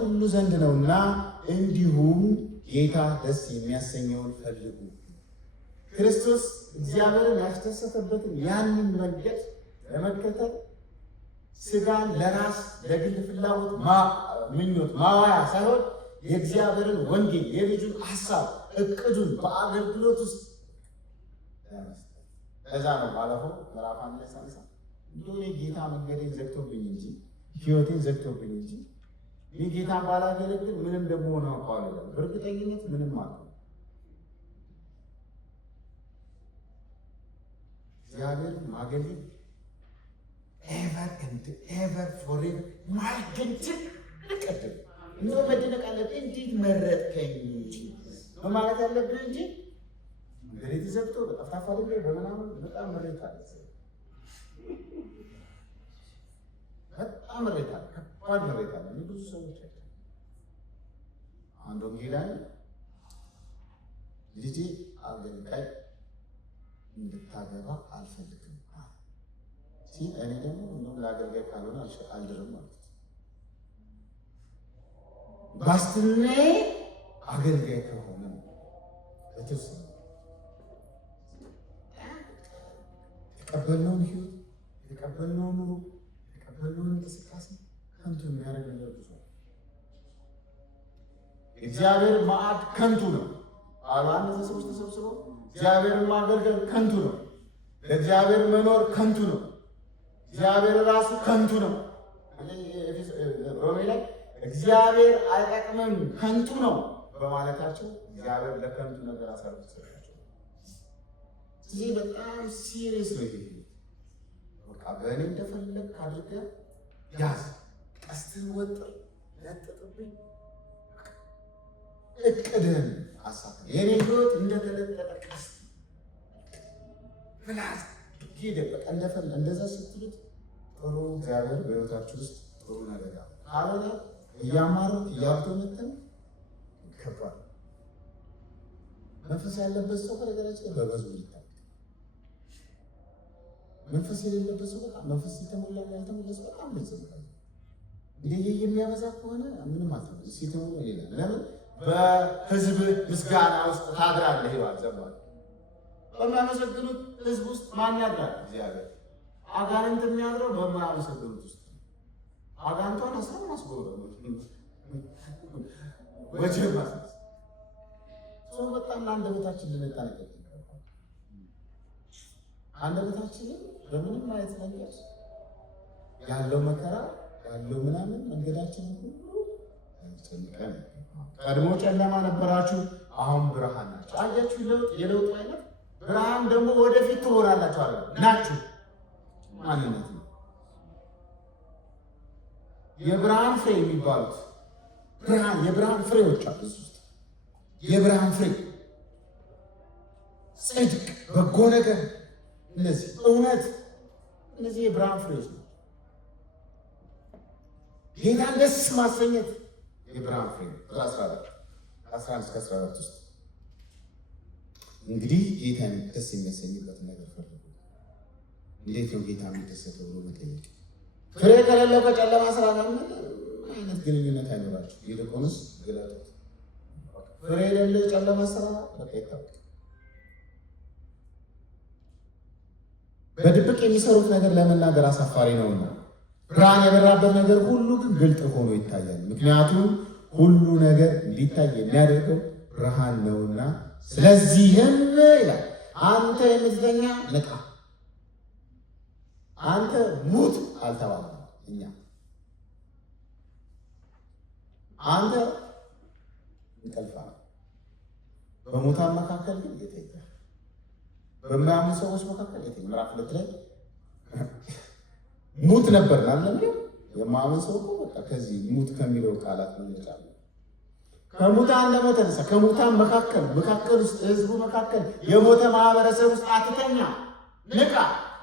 ሁሉ ዘንድ ነውና፣ እንዲሁም ጌታ ደስ የሚያሰኘውን ፈልጉ። ክርስቶስ እግዚአብሔርን ያስደሰተበትን ያንን መንገድ ለመከተል ስጋን ለራስ ለግል ፍላጎት ምኞት ማዋያ ሳይሆን የእግዚአብሔርን ወንጌል የልጁን ሐሳብ እቅዱን በአገልግሎት ውስጥ ለዛ ነው ባለፈው ምዕራፍ 1 ላይ ሳነሳ እንደሆነ ጌታ መንገዴን ዘግቶብኝ እንጂ ሕይወቴን ዘግቶብኝ እንጂ እኔ ጌታን ባላገለግል ምንም ደግሞ ሆነ አውቀዋለሁ። በእርግጠኝነት ምንም አለው እግዚአብሔርን ማገልገል ኤቨር ኤንድ ኤቨር ፎሬቨር ማይገኝት ልቀጥል እንደው መደነቅ አለብህ። እንዴት መረጥከኝ ማለት ያለብህ እንጂ እንግዲህ ተዘግቶ በጠፍጣፋ ላይ በምናምን በጣም መሬት አለ። በጣም መሬት አለ። ከባድ መሬት አለ። ብዙ ሰዎች አንዱ ጌላን ልጄ አገልጋይ እንድታገባ አልፈልግም ሲል እኔ ደግሞ እንደውም ለአገልጋይ ካልሆነ አልድርም ማለት ባስትኔ አገልጋይ ከሆነ በተወሰነ የተቀበልነውን ህይወት የተቀበልነውን ኑሮ የተቀበልነውን እንቅስቃሴ ከንቱ የሚያደርግ ነገር ብዙ ነው። እግዚአብሔር ማዕድ ከንቱ ነው አሉ እነዚህ ሰዎች ተሰብስበው። እግዚአብሔርን ማገልገል ከንቱ ነው። ለእግዚአብሔር መኖር ከንቱ ነው። እግዚአብሔር ራሱ ከንቱ ነው። ሮሜ ላይ እግዚአብሔር አይጠቅምም ከንቱ ነው በማለታቸው እግዚአብሔር ለከንቱ ነገር አሳልፎ ሰጣቸው። ይህ በጣም ሲሪየስ ነው። ይሄ በቃ በእኔ እንደፈለግ አድርገህ ያዝ፣ ቀስትህን ወጥር፣ ለጥጥብኝ፣ እቅድህን አሳካ። የኔ ህይወት እንደተለጠጠ ቀስት ፍላስ ሄደ። በቃ እንደፈለግ እንደዛ ስትሉት ጥሩ እግዚአብሔር በህይወታችሁ ውስጥ ጥሩ ነገር አለ። ካልሆነ እያማሩት እያብተመተን ከባድ መንፈስ ያለበት ሰው በነገራችን በበዙ ይታወቃል። መንፈስ የሌለበት ሰው በጣም መንፈስ የተሞላ ያልተሞላ በጣም ይዘምራል። እንዴ የሚያበዛ ከሆነ ምንም አትሆንም። እዚህ የተሞላ ሌላ ለምን በህዝብ ምስጋና ውስጥ ታድራለህ ይላል ዘማሪ። በሚያመሰግኑት ህዝብ ውስጥ ማን ያድራል? እግዚአብሔር። አጋንንት የሚያድረው በማያመሰግኑት ውስጥ አጋንንቷን አሳብ አስጎበ ወጀብ ማለት ሰው በጣም አንደበታችን ልንጠነቀቅ ይገባል። አንደበታችንን በምንም አይነት ነገር ያለው መከራ ያለው ምናምን መንገዳችንን ሁሉ አንጨንቀን። ቀድሞ ጨለማ ነበራችሁ፣ አሁን ብርሃን ናችሁ። አያችሁ ለውጥ፣ የለውጥ አይነት ብርሃን ደግሞ ወደፊት ትሆናላችሁ አለ ናችሁ ማንነት ነው። የብርሃን ፍሬ የሚባሉት ብርሃን የብርሃን ፍሬዎች አሉ። እዚህ ውስጥ የብርሃን ፍሬ ጽድቅ፣ በጎ ነገር፣ እነዚህ እውነት፣ እነዚህ የብርሃን ፍሬዎች ነው። ጌታን ደስ ማሰኘት የብርሃን ፍሬ ነው። 11-14 ውስጥ እንግዲህ ጌታን ደስ የሚያሰኝበት ነገር ፈልጉ። እንዴት ነው ጌታ የሚደሰተው ብሎ መጠየቅ። ፍሬ ከሌለው ከጨለማ ስራ ጋር አይነት ግንኙነት አይኖራችሁ። ይልቁንስ ግለጡት። ፍሬ የሌለው ጨለማ ስራ በቃ ይታወቅ። በድብቅ የሚሰሩት ነገር ለመናገር አሳፋሪ ነውና ብርሃን የበራበት ነገር ሁሉ ግን ግልጥ ሆኖ ይታያል። ምክንያቱም ሁሉ ነገር እንዲታይ የሚያደርገው ብርሃን ነውና። ስለዚህም ይላል አንተ የምትተኛ ንቃ፣ አንተ ሙት አልተባለም። እኛ አንተ እንቅልፋ በሙታን መካከል ግን የተኛ በማያምኑ ሰዎች መካከል የተኛ ምዕራፍ 2 ላይ ሙት ነበር ማለት ነው። የማያምን ሰው እኮ በቃ ከዚህ ሙት ከሚለው ቃላት መነጫለ ከሙታን እንደሞተ ተነሳ። ከሙታን መካከል ውስጥ ህዝቡ መካከል የሞተ ማህበረሰብ ውስጥ አትተኛ፣ ንቃ።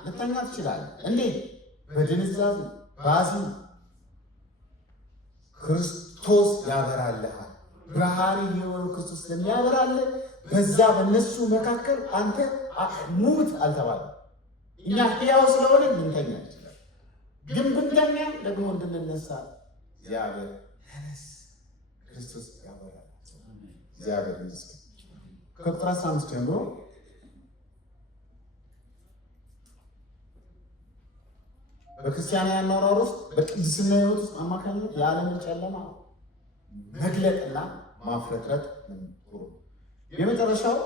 ልተኛ ትችላለህ። እንዴት? በድንዛዜ በሐዘን ክርስቶስ ያበራልሃል። ብርሃን የሆነው ክርስቶስ ስለሚያበራልህ በዛ በእነሱ መካከል አንተ ሙት አልተባለም። እኛ ሕያው ስለሆነ ልንተኛ ይችላል፣ ግን ብንተኛ ደግሞ እንድንነሳ እግዚአብሔር ክርስቶስ ያበራል። እግዚአብሔር ይመስገን። ከቁጥር 15 ጀምሮ በክርስቲያናዊ አኗኗር ውስጥ በቅድስና ሕይወት ውስጥ አማካኝነት የዓለምን ጨለማ መግለጥና ማፍረጥረጥ ጥሩ። የመጨረሻው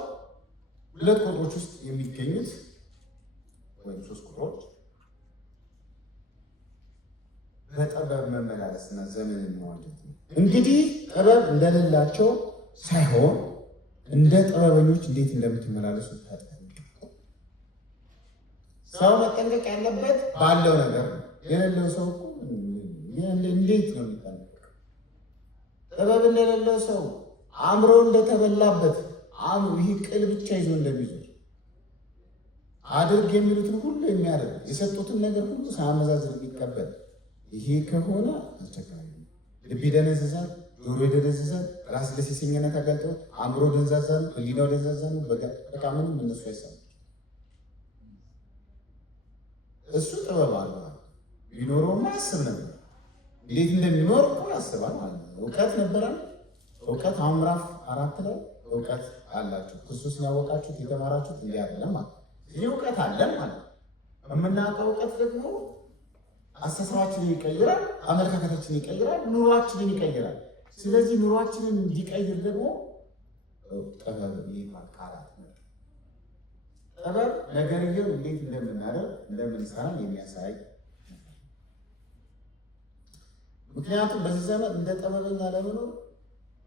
2 ቁጥሮች ውስጥ የሚገኙት ወይም 3 ቁጥሮች በጥበብ መመላለስና ዘመንን መዋጀት ነው። እንግዲህ ጥበብ እንደሌላቸው ሳይሆን እንደ ጥበበኞች እንዴት እንደምትመላለሱ ታጠቁ። ሰው መጠንቀቅ ያለበት ባለው ነገር ነው። የሌለው ሰው እንዴት ነው የሚጠነቀቀው? ጥበብ እንደሌለው ሰው አእምሮ እንደተበላበት ይህ ቅል ብቻ ይዞ እንደሚዞር አድርግ የሚሉትን ሁሉ የሚያደርግ የሰጡትን ነገር ሁሉ ሳያመዛዝን የሚቀበል ይሄ ከሆነ አስቸጋሪ ነው። ልብ ይደነዝዛል፣ ጆሮ ይደነዝዛል፣ ራስ ለሴሰኝነት አጋልጦ አእምሮ ደንዛዛ ነው፣ ህሊናው ደንዛዛ ነው። በቃ ምንም እነሱ አይሰማም። እሱ ጥበብ አለ ቢኖረውማ ያስብ ነበር። እንዴት እንደሚኖር እኮ ያስባል ማለት ነው። እውቀት ነበራል። እውቀት አሁን ምዕራፍ 4 ላይ እውቀት አላችሁ ክርስቶስን ያወቃችሁት የተማራችሁት እንዲህ አይደለም ማለት ነው። ይህ እውቀት አለን ማለት ነው። የምናውቀው እውቀት ደግሞ አስተሳሰባችንን ይቀይራል፣ አመለካከታችንን ይቀይራል፣ ኑሯችንን ይቀይራል። ስለዚህ ኑሯችንን እንዲቀይር ደግሞ ጥበብ ቃላት ነው። ጥበብ ነገርየውን እንዴት እንደምናደርግ እንደምንሰራ የሚያሳይ። ምክንያቱም በዚህ ዘመን እንደ ጥበበኛ ለመኖር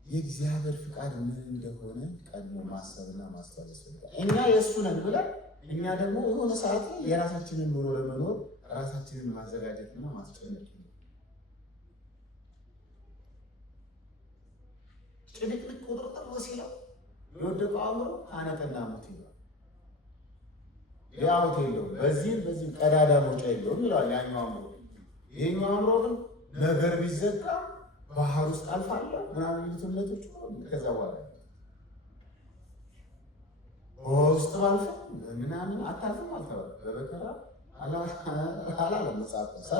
የእግዚአብሔር ፍቃድ ምን እንደሆነ ቀድሞ ማሰብና ማስተዋል ያስፈልጋል። እኛ የእሱ ነን ብለን እኛ ደግሞ የሆነ ሰዓት የራሳችንን ኑሮ ለመኖር ራሳችንን ማዘጋጀትና ማስጨነቅ ነው። ጭንቅንቅ ቁጥርጥር ሲለው የወደቀው አእምሮ አነቀና ሞት ይሏል። ያውት የለውም በዚህ ቀዳዳ መውጫ የለውም ይለዋል ያኛው አእምሮ። ይሄኛው አእምሮ ግን ነገር ቢዘጋ ባህር ውስጥ አልፋለሁ ምናምን የሚሉት እምነቶች ከዛ በኋላ በውስጥ ባልፈ ምናምን አታልፍም አልተባለ በመከራ አላለም መጽሐፍ ቅዱስ።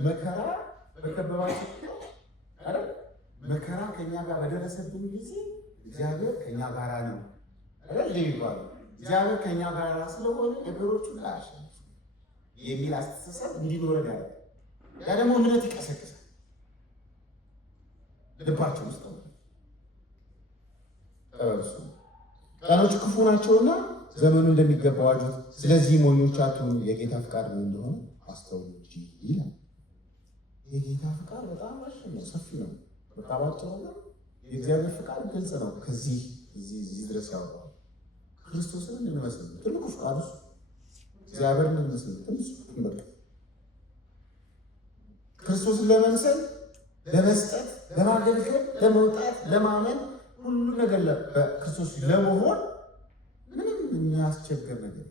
መከራ በከበባቸው አይደል? መከራ ከኛ ጋር በደረሰብን ጊዜ እግዚአብሔር ከኛ ጋር ነው አይደል ይባላል። እግዚአብሔር ከኛ ጋር ስለሆነ ነገሮቹን አያሸንፍም የሚል አስተሳሰብ እንዲኖረን ያደርጋል። ያ ደግሞ እምነት ይቀሰቅሳል ልባቸው ውስጥ ነው። ቀኖች ክፉ ናቸውና ዘመኑ እንደሚገባ ዋጁት። ስለዚህ ሞኞች አትሁኑ፣ የጌታ ፍቃድ ምን እንደሆነ አስተውሉ እንጂ ይላል። የጌታ ፍቃድ በጣም ሰፊ ነው። በቃ ባጭሩ የእግዚአብሔር ፍቃድ ግልጽ ነው። ከዚህ እዚህ ድረስ ያወራል። ክርስቶስን እንመስል ትልቁ ፍቃዱ እግዚአብሔርን እንመስል ትንሽ በቃ ክርስቶስን ለመምሰል ለመስጠት፣ ለማገልገል፣ ለመውጣት፣ ለማመን ሁሉ ነገር በክርስቶስ ለመሆን ምንም የሚያስቸግር ነገር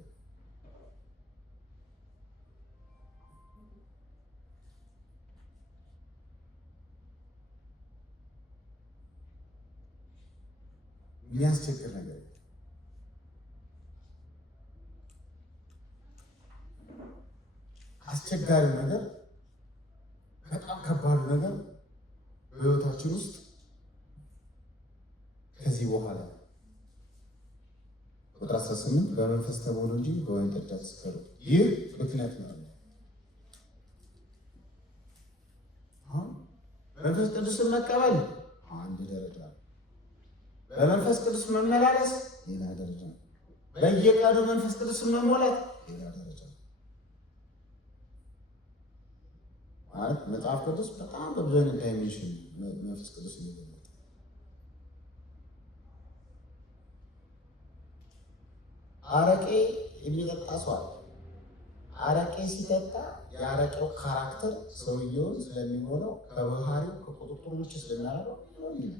አስቸጋሪ ነገር በጣም ከባድ ነገር በሕይወታችን ውስጥ ከዚህ በኋላ ቁጥር 18 በመንፈስ ተሞሉ እንጂ በወይን ጠጅ አትስከሩ። ይህ ምክንያት ነው። አሁን መንፈስ ቅዱስን መቀበል አንድ ደረጃ፣ በመንፈስ ቅዱስ መመላለስ ሌላ ደረጃ፣ በየቀኑ መንፈስ ቅዱስን መሞላት ሌላ ደረጃ። ማለት መጽሐፍ ቅዱስ በጣም በብዙ አይነት ዳይሜንሽን መንፈስ ቅዱስ ይገኛል። አረቄ የሚጠጣ ሰው አለ። አረቄ ሲጠጣ የአረቄው ካራክተር ሰውየውን ስለሚሆነው ከባህሪው ከቁጥጥር ውጭ ስለሚያደርገው ይሆናል።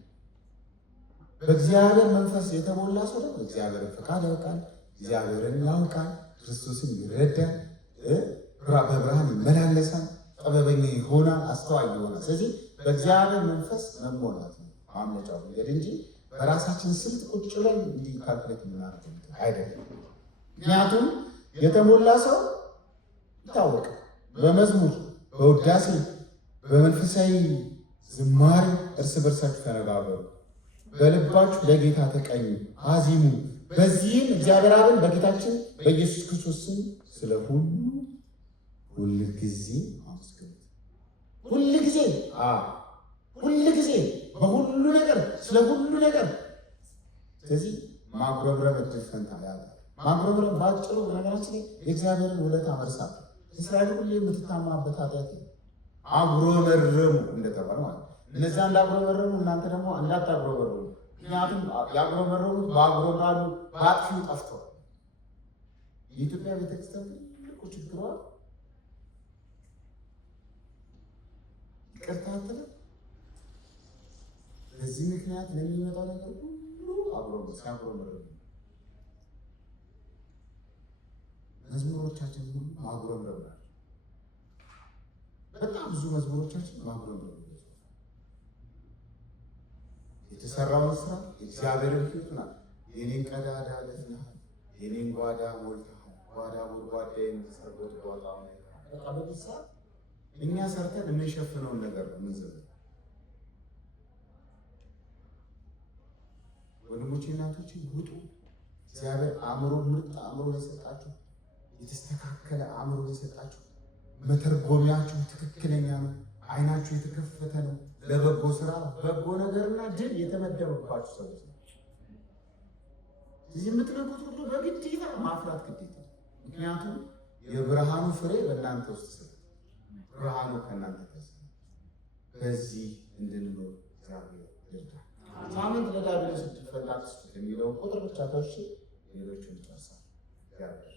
በእግዚአብሔር መንፈስ የተሞላ ሰው ደግሞ እግዚአብሔርን ፈቃድ ያውቃል፣ እግዚአብሔርን ያውቃል፣ ክርስቶስን ይረዳል፣ በብርሃን ይመላለሳል፣ ጥበበኛ ይሆናል፣ አስተዋይ ይሆናል። ስለዚህ በእግዚአብሔር መንፈስ መሞላት ነው ማምለጫው መንገድ እንጂ በራሳችን ስልት ቁጭ ብለን እንዲህ ካልኩሌት የምናደርገው አይደለም። ምክንያቱም የተሞላ ሰው ይታወቃል። በመዝሙር በውዳሴ በመንፈሳዊ ዝማሬ እርስ በርሳችሁ ተነጋገሩ፣ በልባችሁ ለጌታ ተቀኙ፣ አዚሙ። በዚህም እግዚአብሔር አብን በጌታችን በኢየሱስ ክርስቶስ ስም ስለ ሁል ጊዜ አመስግኑት። ሁል ጊዜ በሁሉ ነገር ስለ ሁሉ ነገር። ስለዚህ ማጉረምረም እድል ፈንታ ያለ ማጉረምረም ባጭሩ ነገራችን የእግዚአብሔርን ውለታ መርሳት። እስራኤል ሁሌ የምትታማበት ኃጢአት አጉረመረሙ እንደተባለ ማለት ነው። እነዛ እንዳጉረመረሙ እናንተ ደግሞ እንዳታጉረመረሙ። ምክንያቱም ያጉረመረሙት በአጉረምራሉ በአጥፊው ጠፍተዋል። የኢትዮጵያ ቤተክርስቲያን ትልቁ ችግሯ ይቅርታ በዚህ ምክንያት ለሚመጣው ነገር ሁሉ አብሮ ሲያጉረመርሙ መዝሙሮቻችን ሁሉ ማጉረምረም ናቸው። በጣም ብዙ መዝሙሮቻችን ማጉረምረም የተሰራውን ስራ የእግዚአብሔርን ሕይወት ናት። የኔን ቀዳዳ ለፍነሃል፣ የኔን ጓዳ ሞልተሃል፣ ጓዳ ጎድጓዳዬን ሰርጎት በወጣው በቃ በብሳ እኛ ሰርተን የምንሸፍነውን ነገር ነው የምንዘምረው። ወንድሞቼ እናቶቼ ውጡ። እግዚአብሔር አእምሮ ምርጥ አእምሮ የሰጣችሁ የተስተካከለ አእምሮ የሰጣችሁ መተርጎሚያችሁ ትክክለኛ ነው። አይናችሁ የተከፈተ ነው ለበጎ ስራ፣ በጎ ነገርና ድል የተመደበባችሁ ሰዎች ናቸው። እዚህ የምትነኩት ሁሉ በግዴታ ማፍራት ግዴታ። ምክንያቱም የብርሃኑ ፍሬ በእናንተ ውስጥ ስለ ብርሃኑ ከእናንተ ተሰ በዚህ እንድንኖር እግዚአብሔር ይርዳል። ሳምንት ለዳቢሎስ እድል ፈንታ ስጡት የሚለውን ቁጥር ብቻ ተውሽ ሌሎችን ይጨርሳል እግዚአብሔር